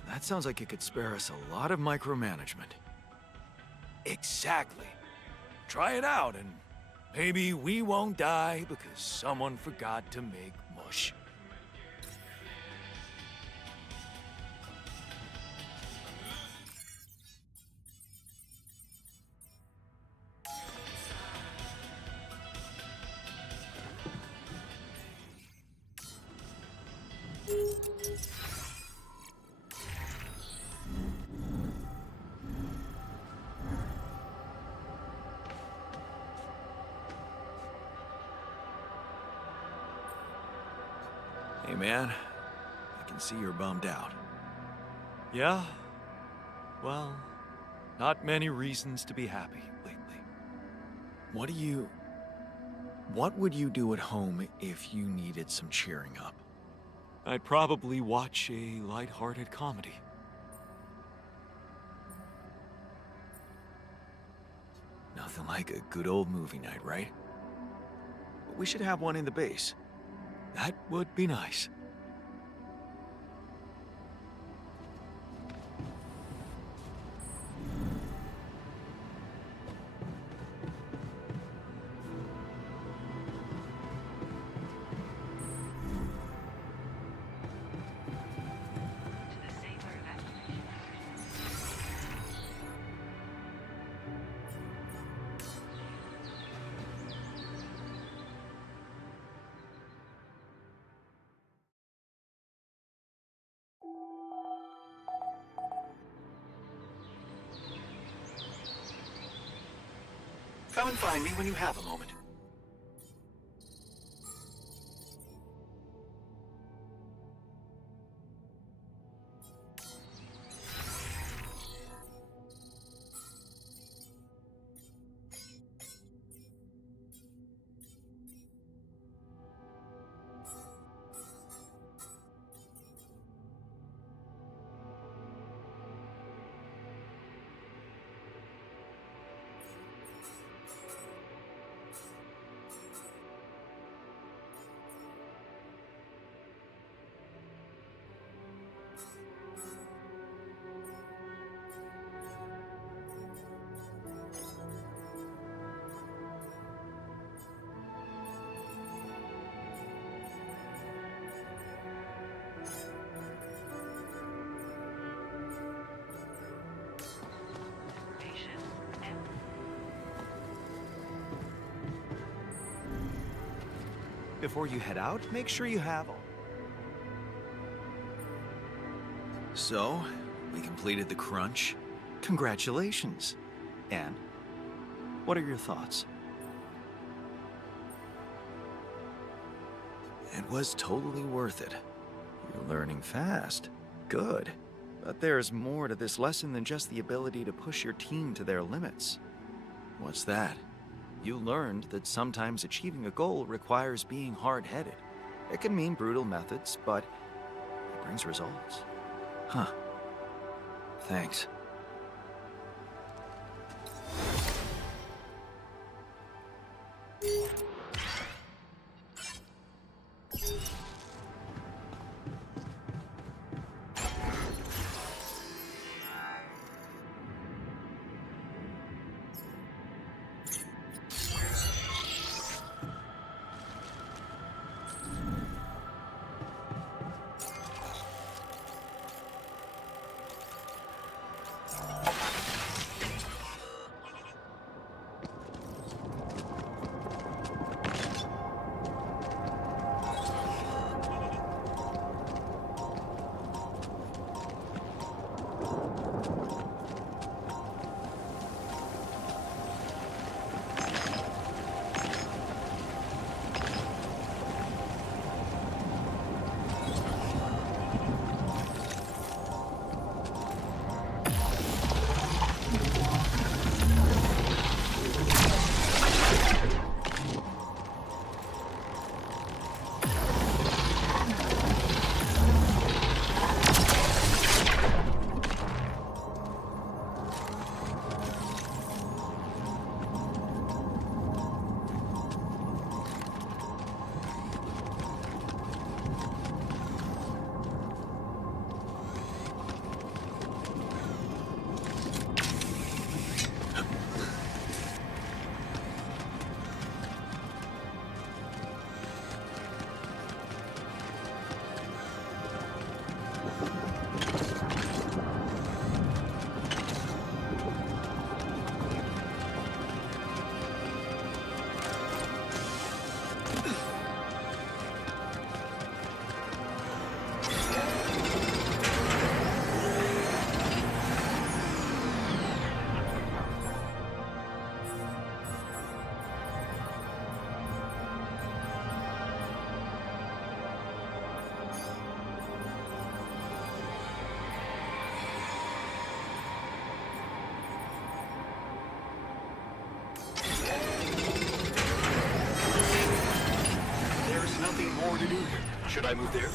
That sounds like it could spare us a lot of micromanagement. Exactly. Try it out and maybe we won't die because someone forgot to make mush. Hey, man. I can see you're bummed out. Yeah? Well, not many reasons to be happy lately. What would you do at home if you needed some cheering up? I'd probably watch a light-hearted comedy. Nothing like a good old movie night, right? But we should have one in the base. That would be nice. Come and find me when you have a moment. Before you head out, make sure you have all. So, we completed the crunch. Congratulations. And what are your thoughts? It was totally worth it. You're learning fast. Good. But there's more to this lesson than just the ability to push your team to their limits. What's that? You learned that sometimes achieving a goal requires being hard-headed. It can mean brutal methods, but it brings results. Huh. Thanks. Should I move there?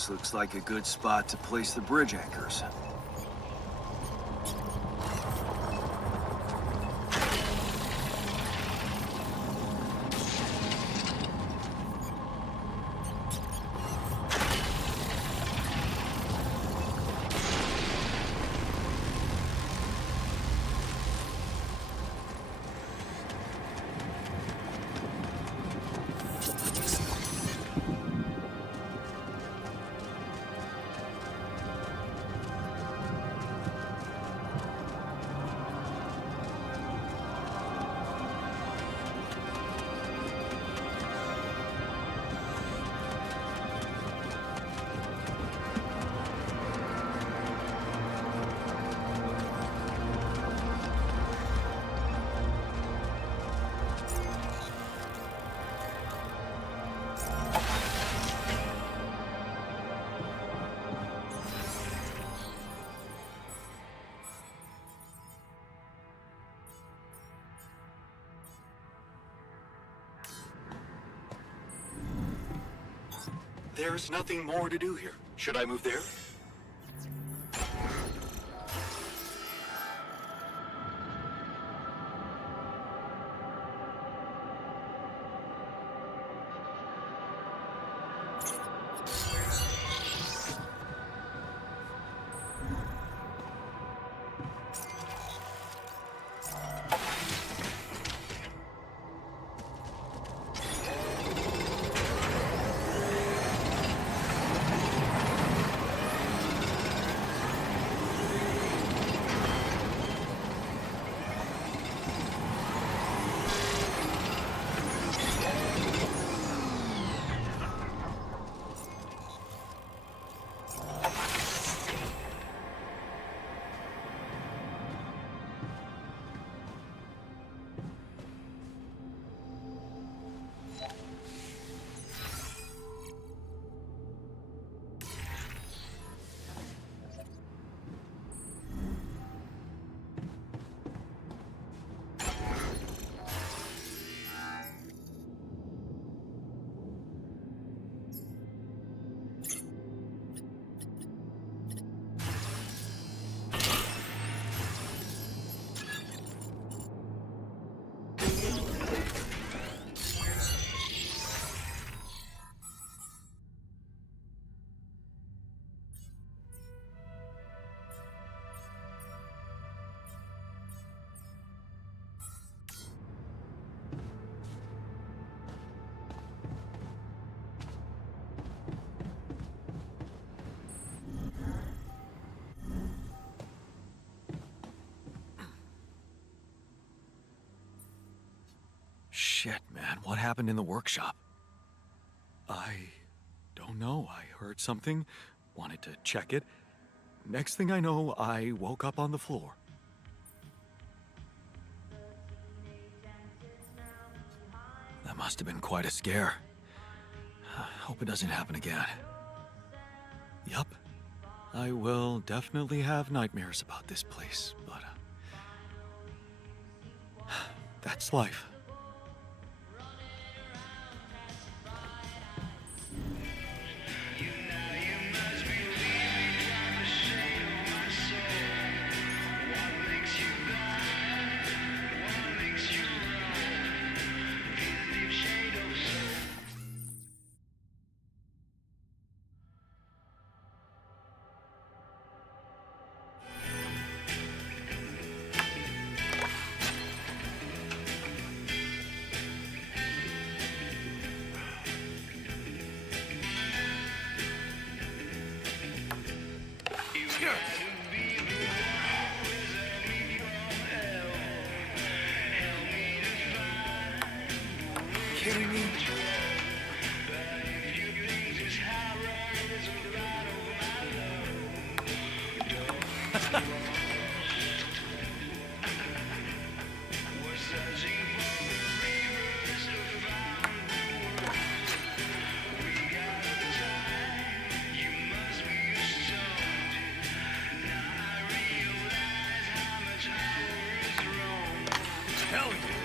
This looks like a good spot to place the bridge anchors. There's nothing more to do here. Should I move there? Shit, man. What happened in the workshop? I don't know. I heard something, wanted to check it. Next thing I know, I woke up on the floor. That must have been quite a scare. Hope it doesn't happen again. Yup. I will definitely have nightmares about this place, but that's life. Kidding me? Hell yeah.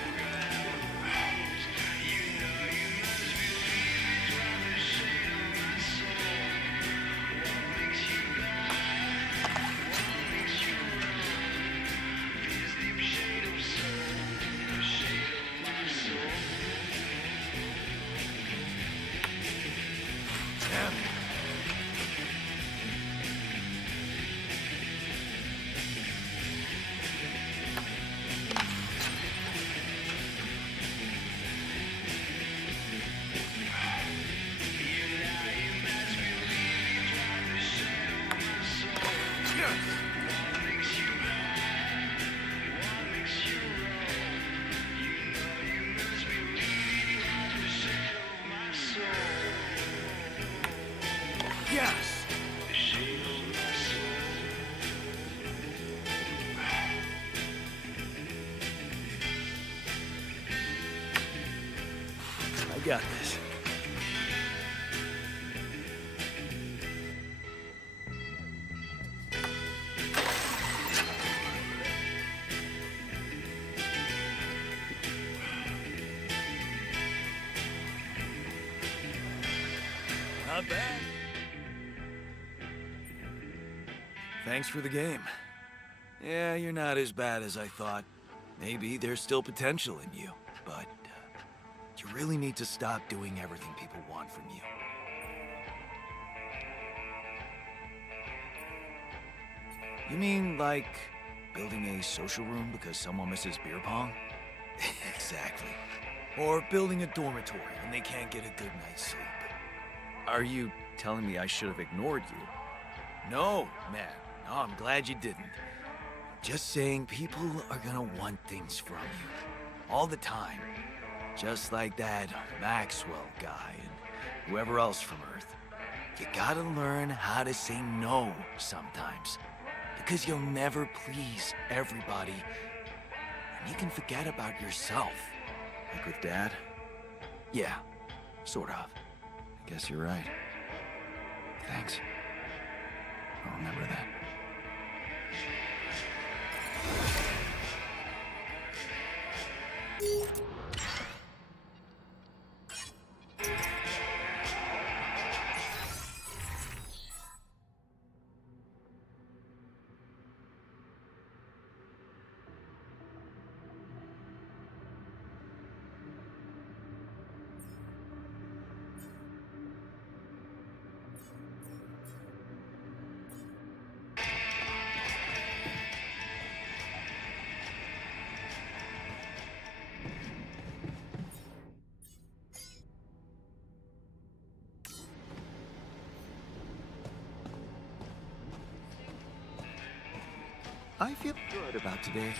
Yes! I got this. Not bad. Thanks for the game. Yeah, you're not as bad as I thought. Maybe there's still potential in you, but you really need to stop doing everything people want from you. You mean like building a social room because someone misses beer pong? Exactly. Or building a dormitory when they can't get a good night's sleep. Are you telling me I should have ignored you? No, man. No, I'm glad you didn't. Just saying people are gonna want things from you. All the time. Just like that Maxwell guy and whoever else from Earth. You gotta learn how to say no sometimes. Because you'll never please everybody. And you can forget about yourself. Like with Dad? Yeah, sort of. I guess you're right. Thanks. I'll remember that. I feel good about today.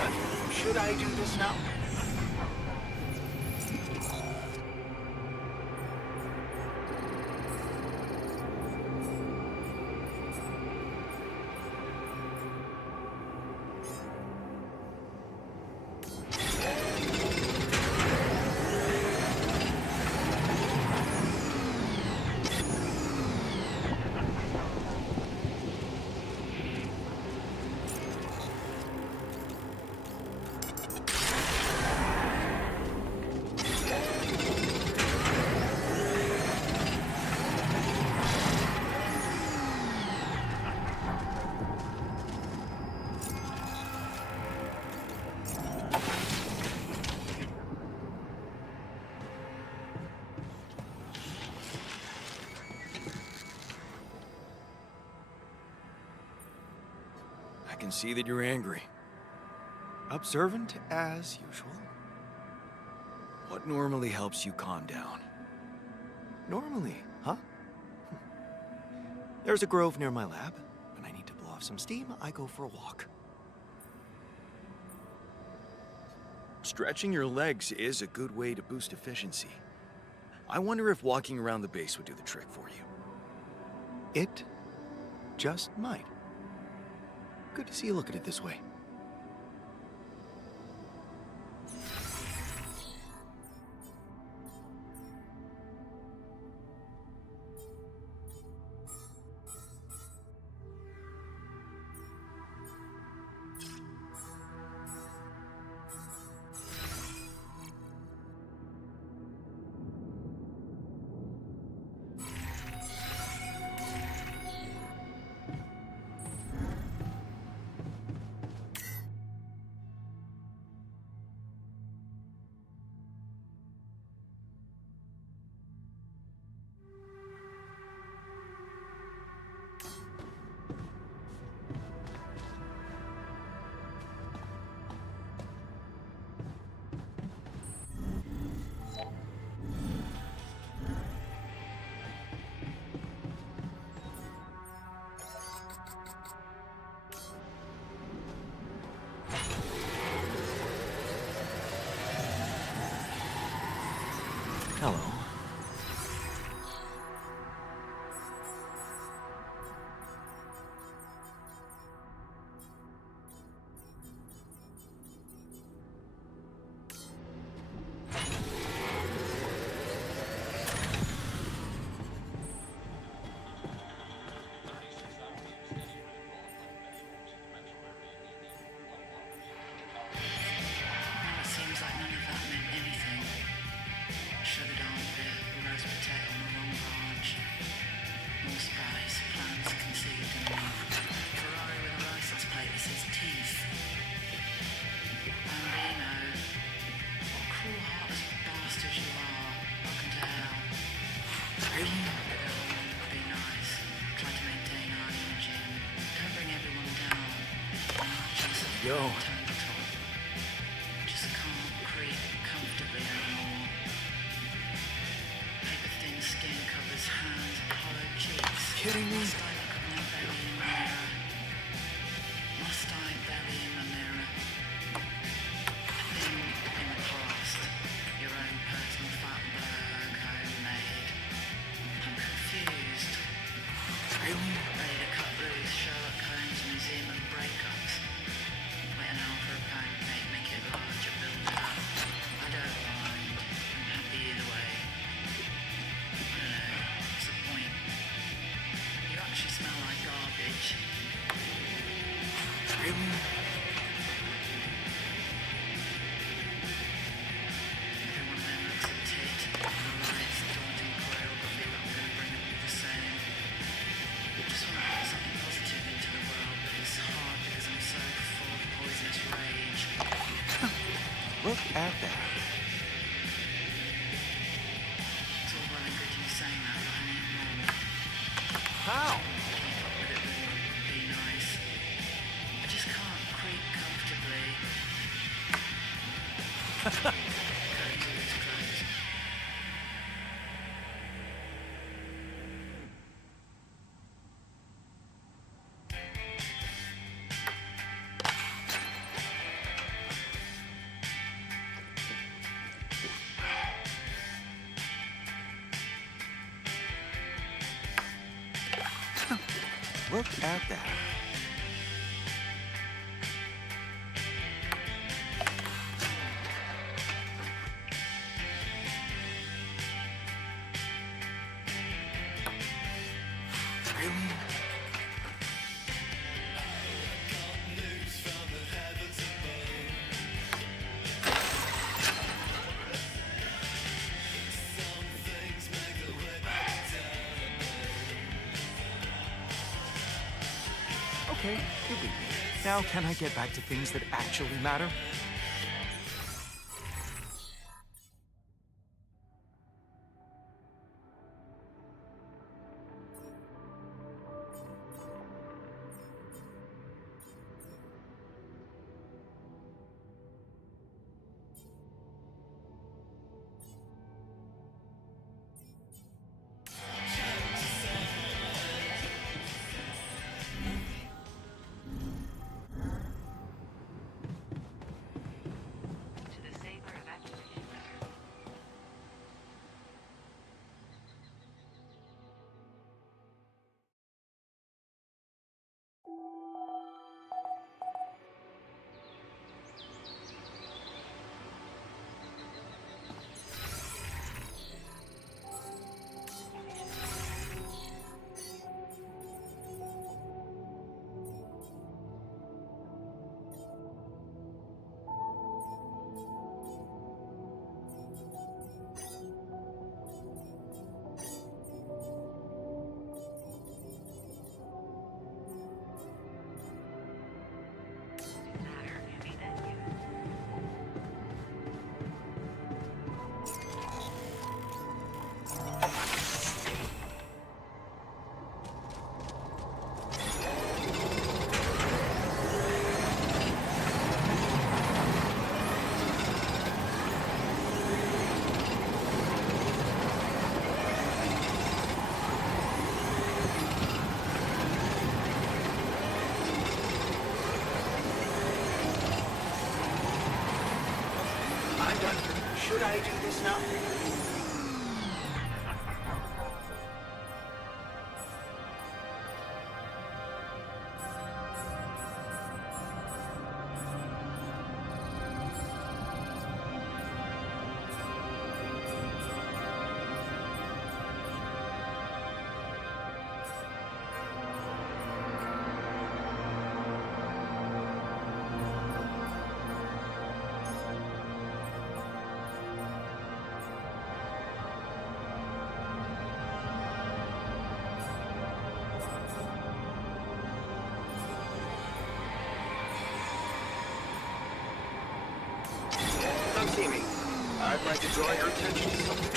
done. Should I do this now? I can see that you're angry. Observant as usual. What normally helps you calm down? Normally, huh? There's a grove near my lab. When I need to blow off some steam, I go for a walk. Stretching your legs is a good way to boost efficiency. I wonder if walking around the base would do the trick for you. It just might. Good to see you look at it this way. Hello. It seems like none of that meant anything. Sugared armpit, roast potato on the wrong branch. More spice, plans conceived in love. Ferrari with a license plate that says teeth. Bambino. What cruel-hearted bastard you are. I can tell. Really? Be nice. Try to maintain harmony in the gym. Don't bring everyone down. Not just Yo. turn the top. Just can't creep comfortably anymore. Paper-thin skin covers hands and hollow cheeks. Kidding me? Must I look at my belly in the mirror? Must I belly in the mirror? A thing in the past. Your own personal fatberg, homemade. I'm confused. Really? Ready to cut loose Sherlock Holmes Museum of Breakups. Wait an hour for a pancake, make it larger, build it up. I don't mind. I'm happy either way. I don't know. What's the point? You actually smell like garbage. Really? Every one of them looks a tit. The lights, daunting choreography, but I'm gonna bring it all the same. I just want to put something positive into the world, but it's hard because I'm so full of poisonous rage. Look at that. It's all well and good you saying that, but I need more. How? Keep up with it would be nice. I just can't creep comfortably. Curtains always closed. Look at that. Really? Okay, you beat me. Now can I get back to things that actually matter? To the saber evacuation center. Matter, maybe that you. I'm done. Should I do this now? Come see me. I'd like to draw your attention to something.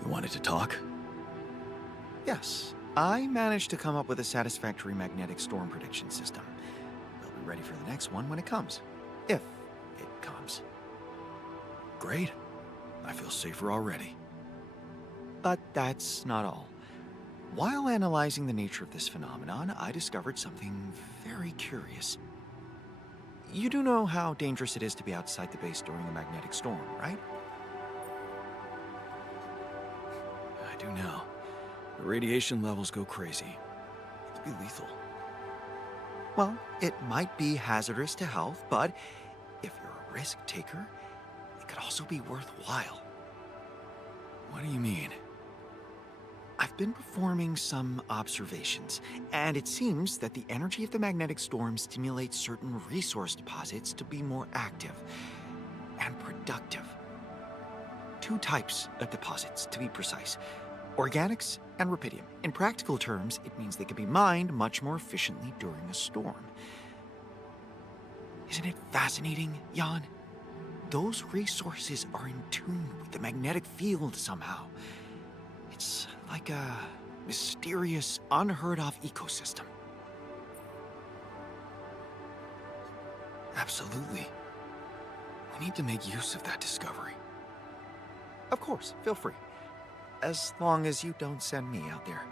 You wanted to talk? Yes. I managed to come up with a satisfactory magnetic storm prediction system. We'll be ready for the next one when it comes. If it comes. Great. I feel safer already. But that's not all. While analyzing the nature of this phenomenon, I discovered something very curious. You do know how dangerous it is to be outside the base during a magnetic storm, right? I do now. The radiation levels go crazy. It could be lethal. Well, it might be hazardous to health, but if you're a risk taker, it could also be worthwhile. What do you mean? I've been performing some observations, and it seems that the energy of the magnetic storm stimulates certain resource deposits to be more active and productive. Two types of deposits, to be precise. Organics and rupidium. In practical terms, it means they can be mined much more efficiently during a storm. Isn't it fascinating, Jan? Those resources are in tune with the magnetic field somehow. It's like a mysterious, unheard-of ecosystem. Absolutely. We need to make use of that discovery. Of course, feel free. As long as you don't send me out there.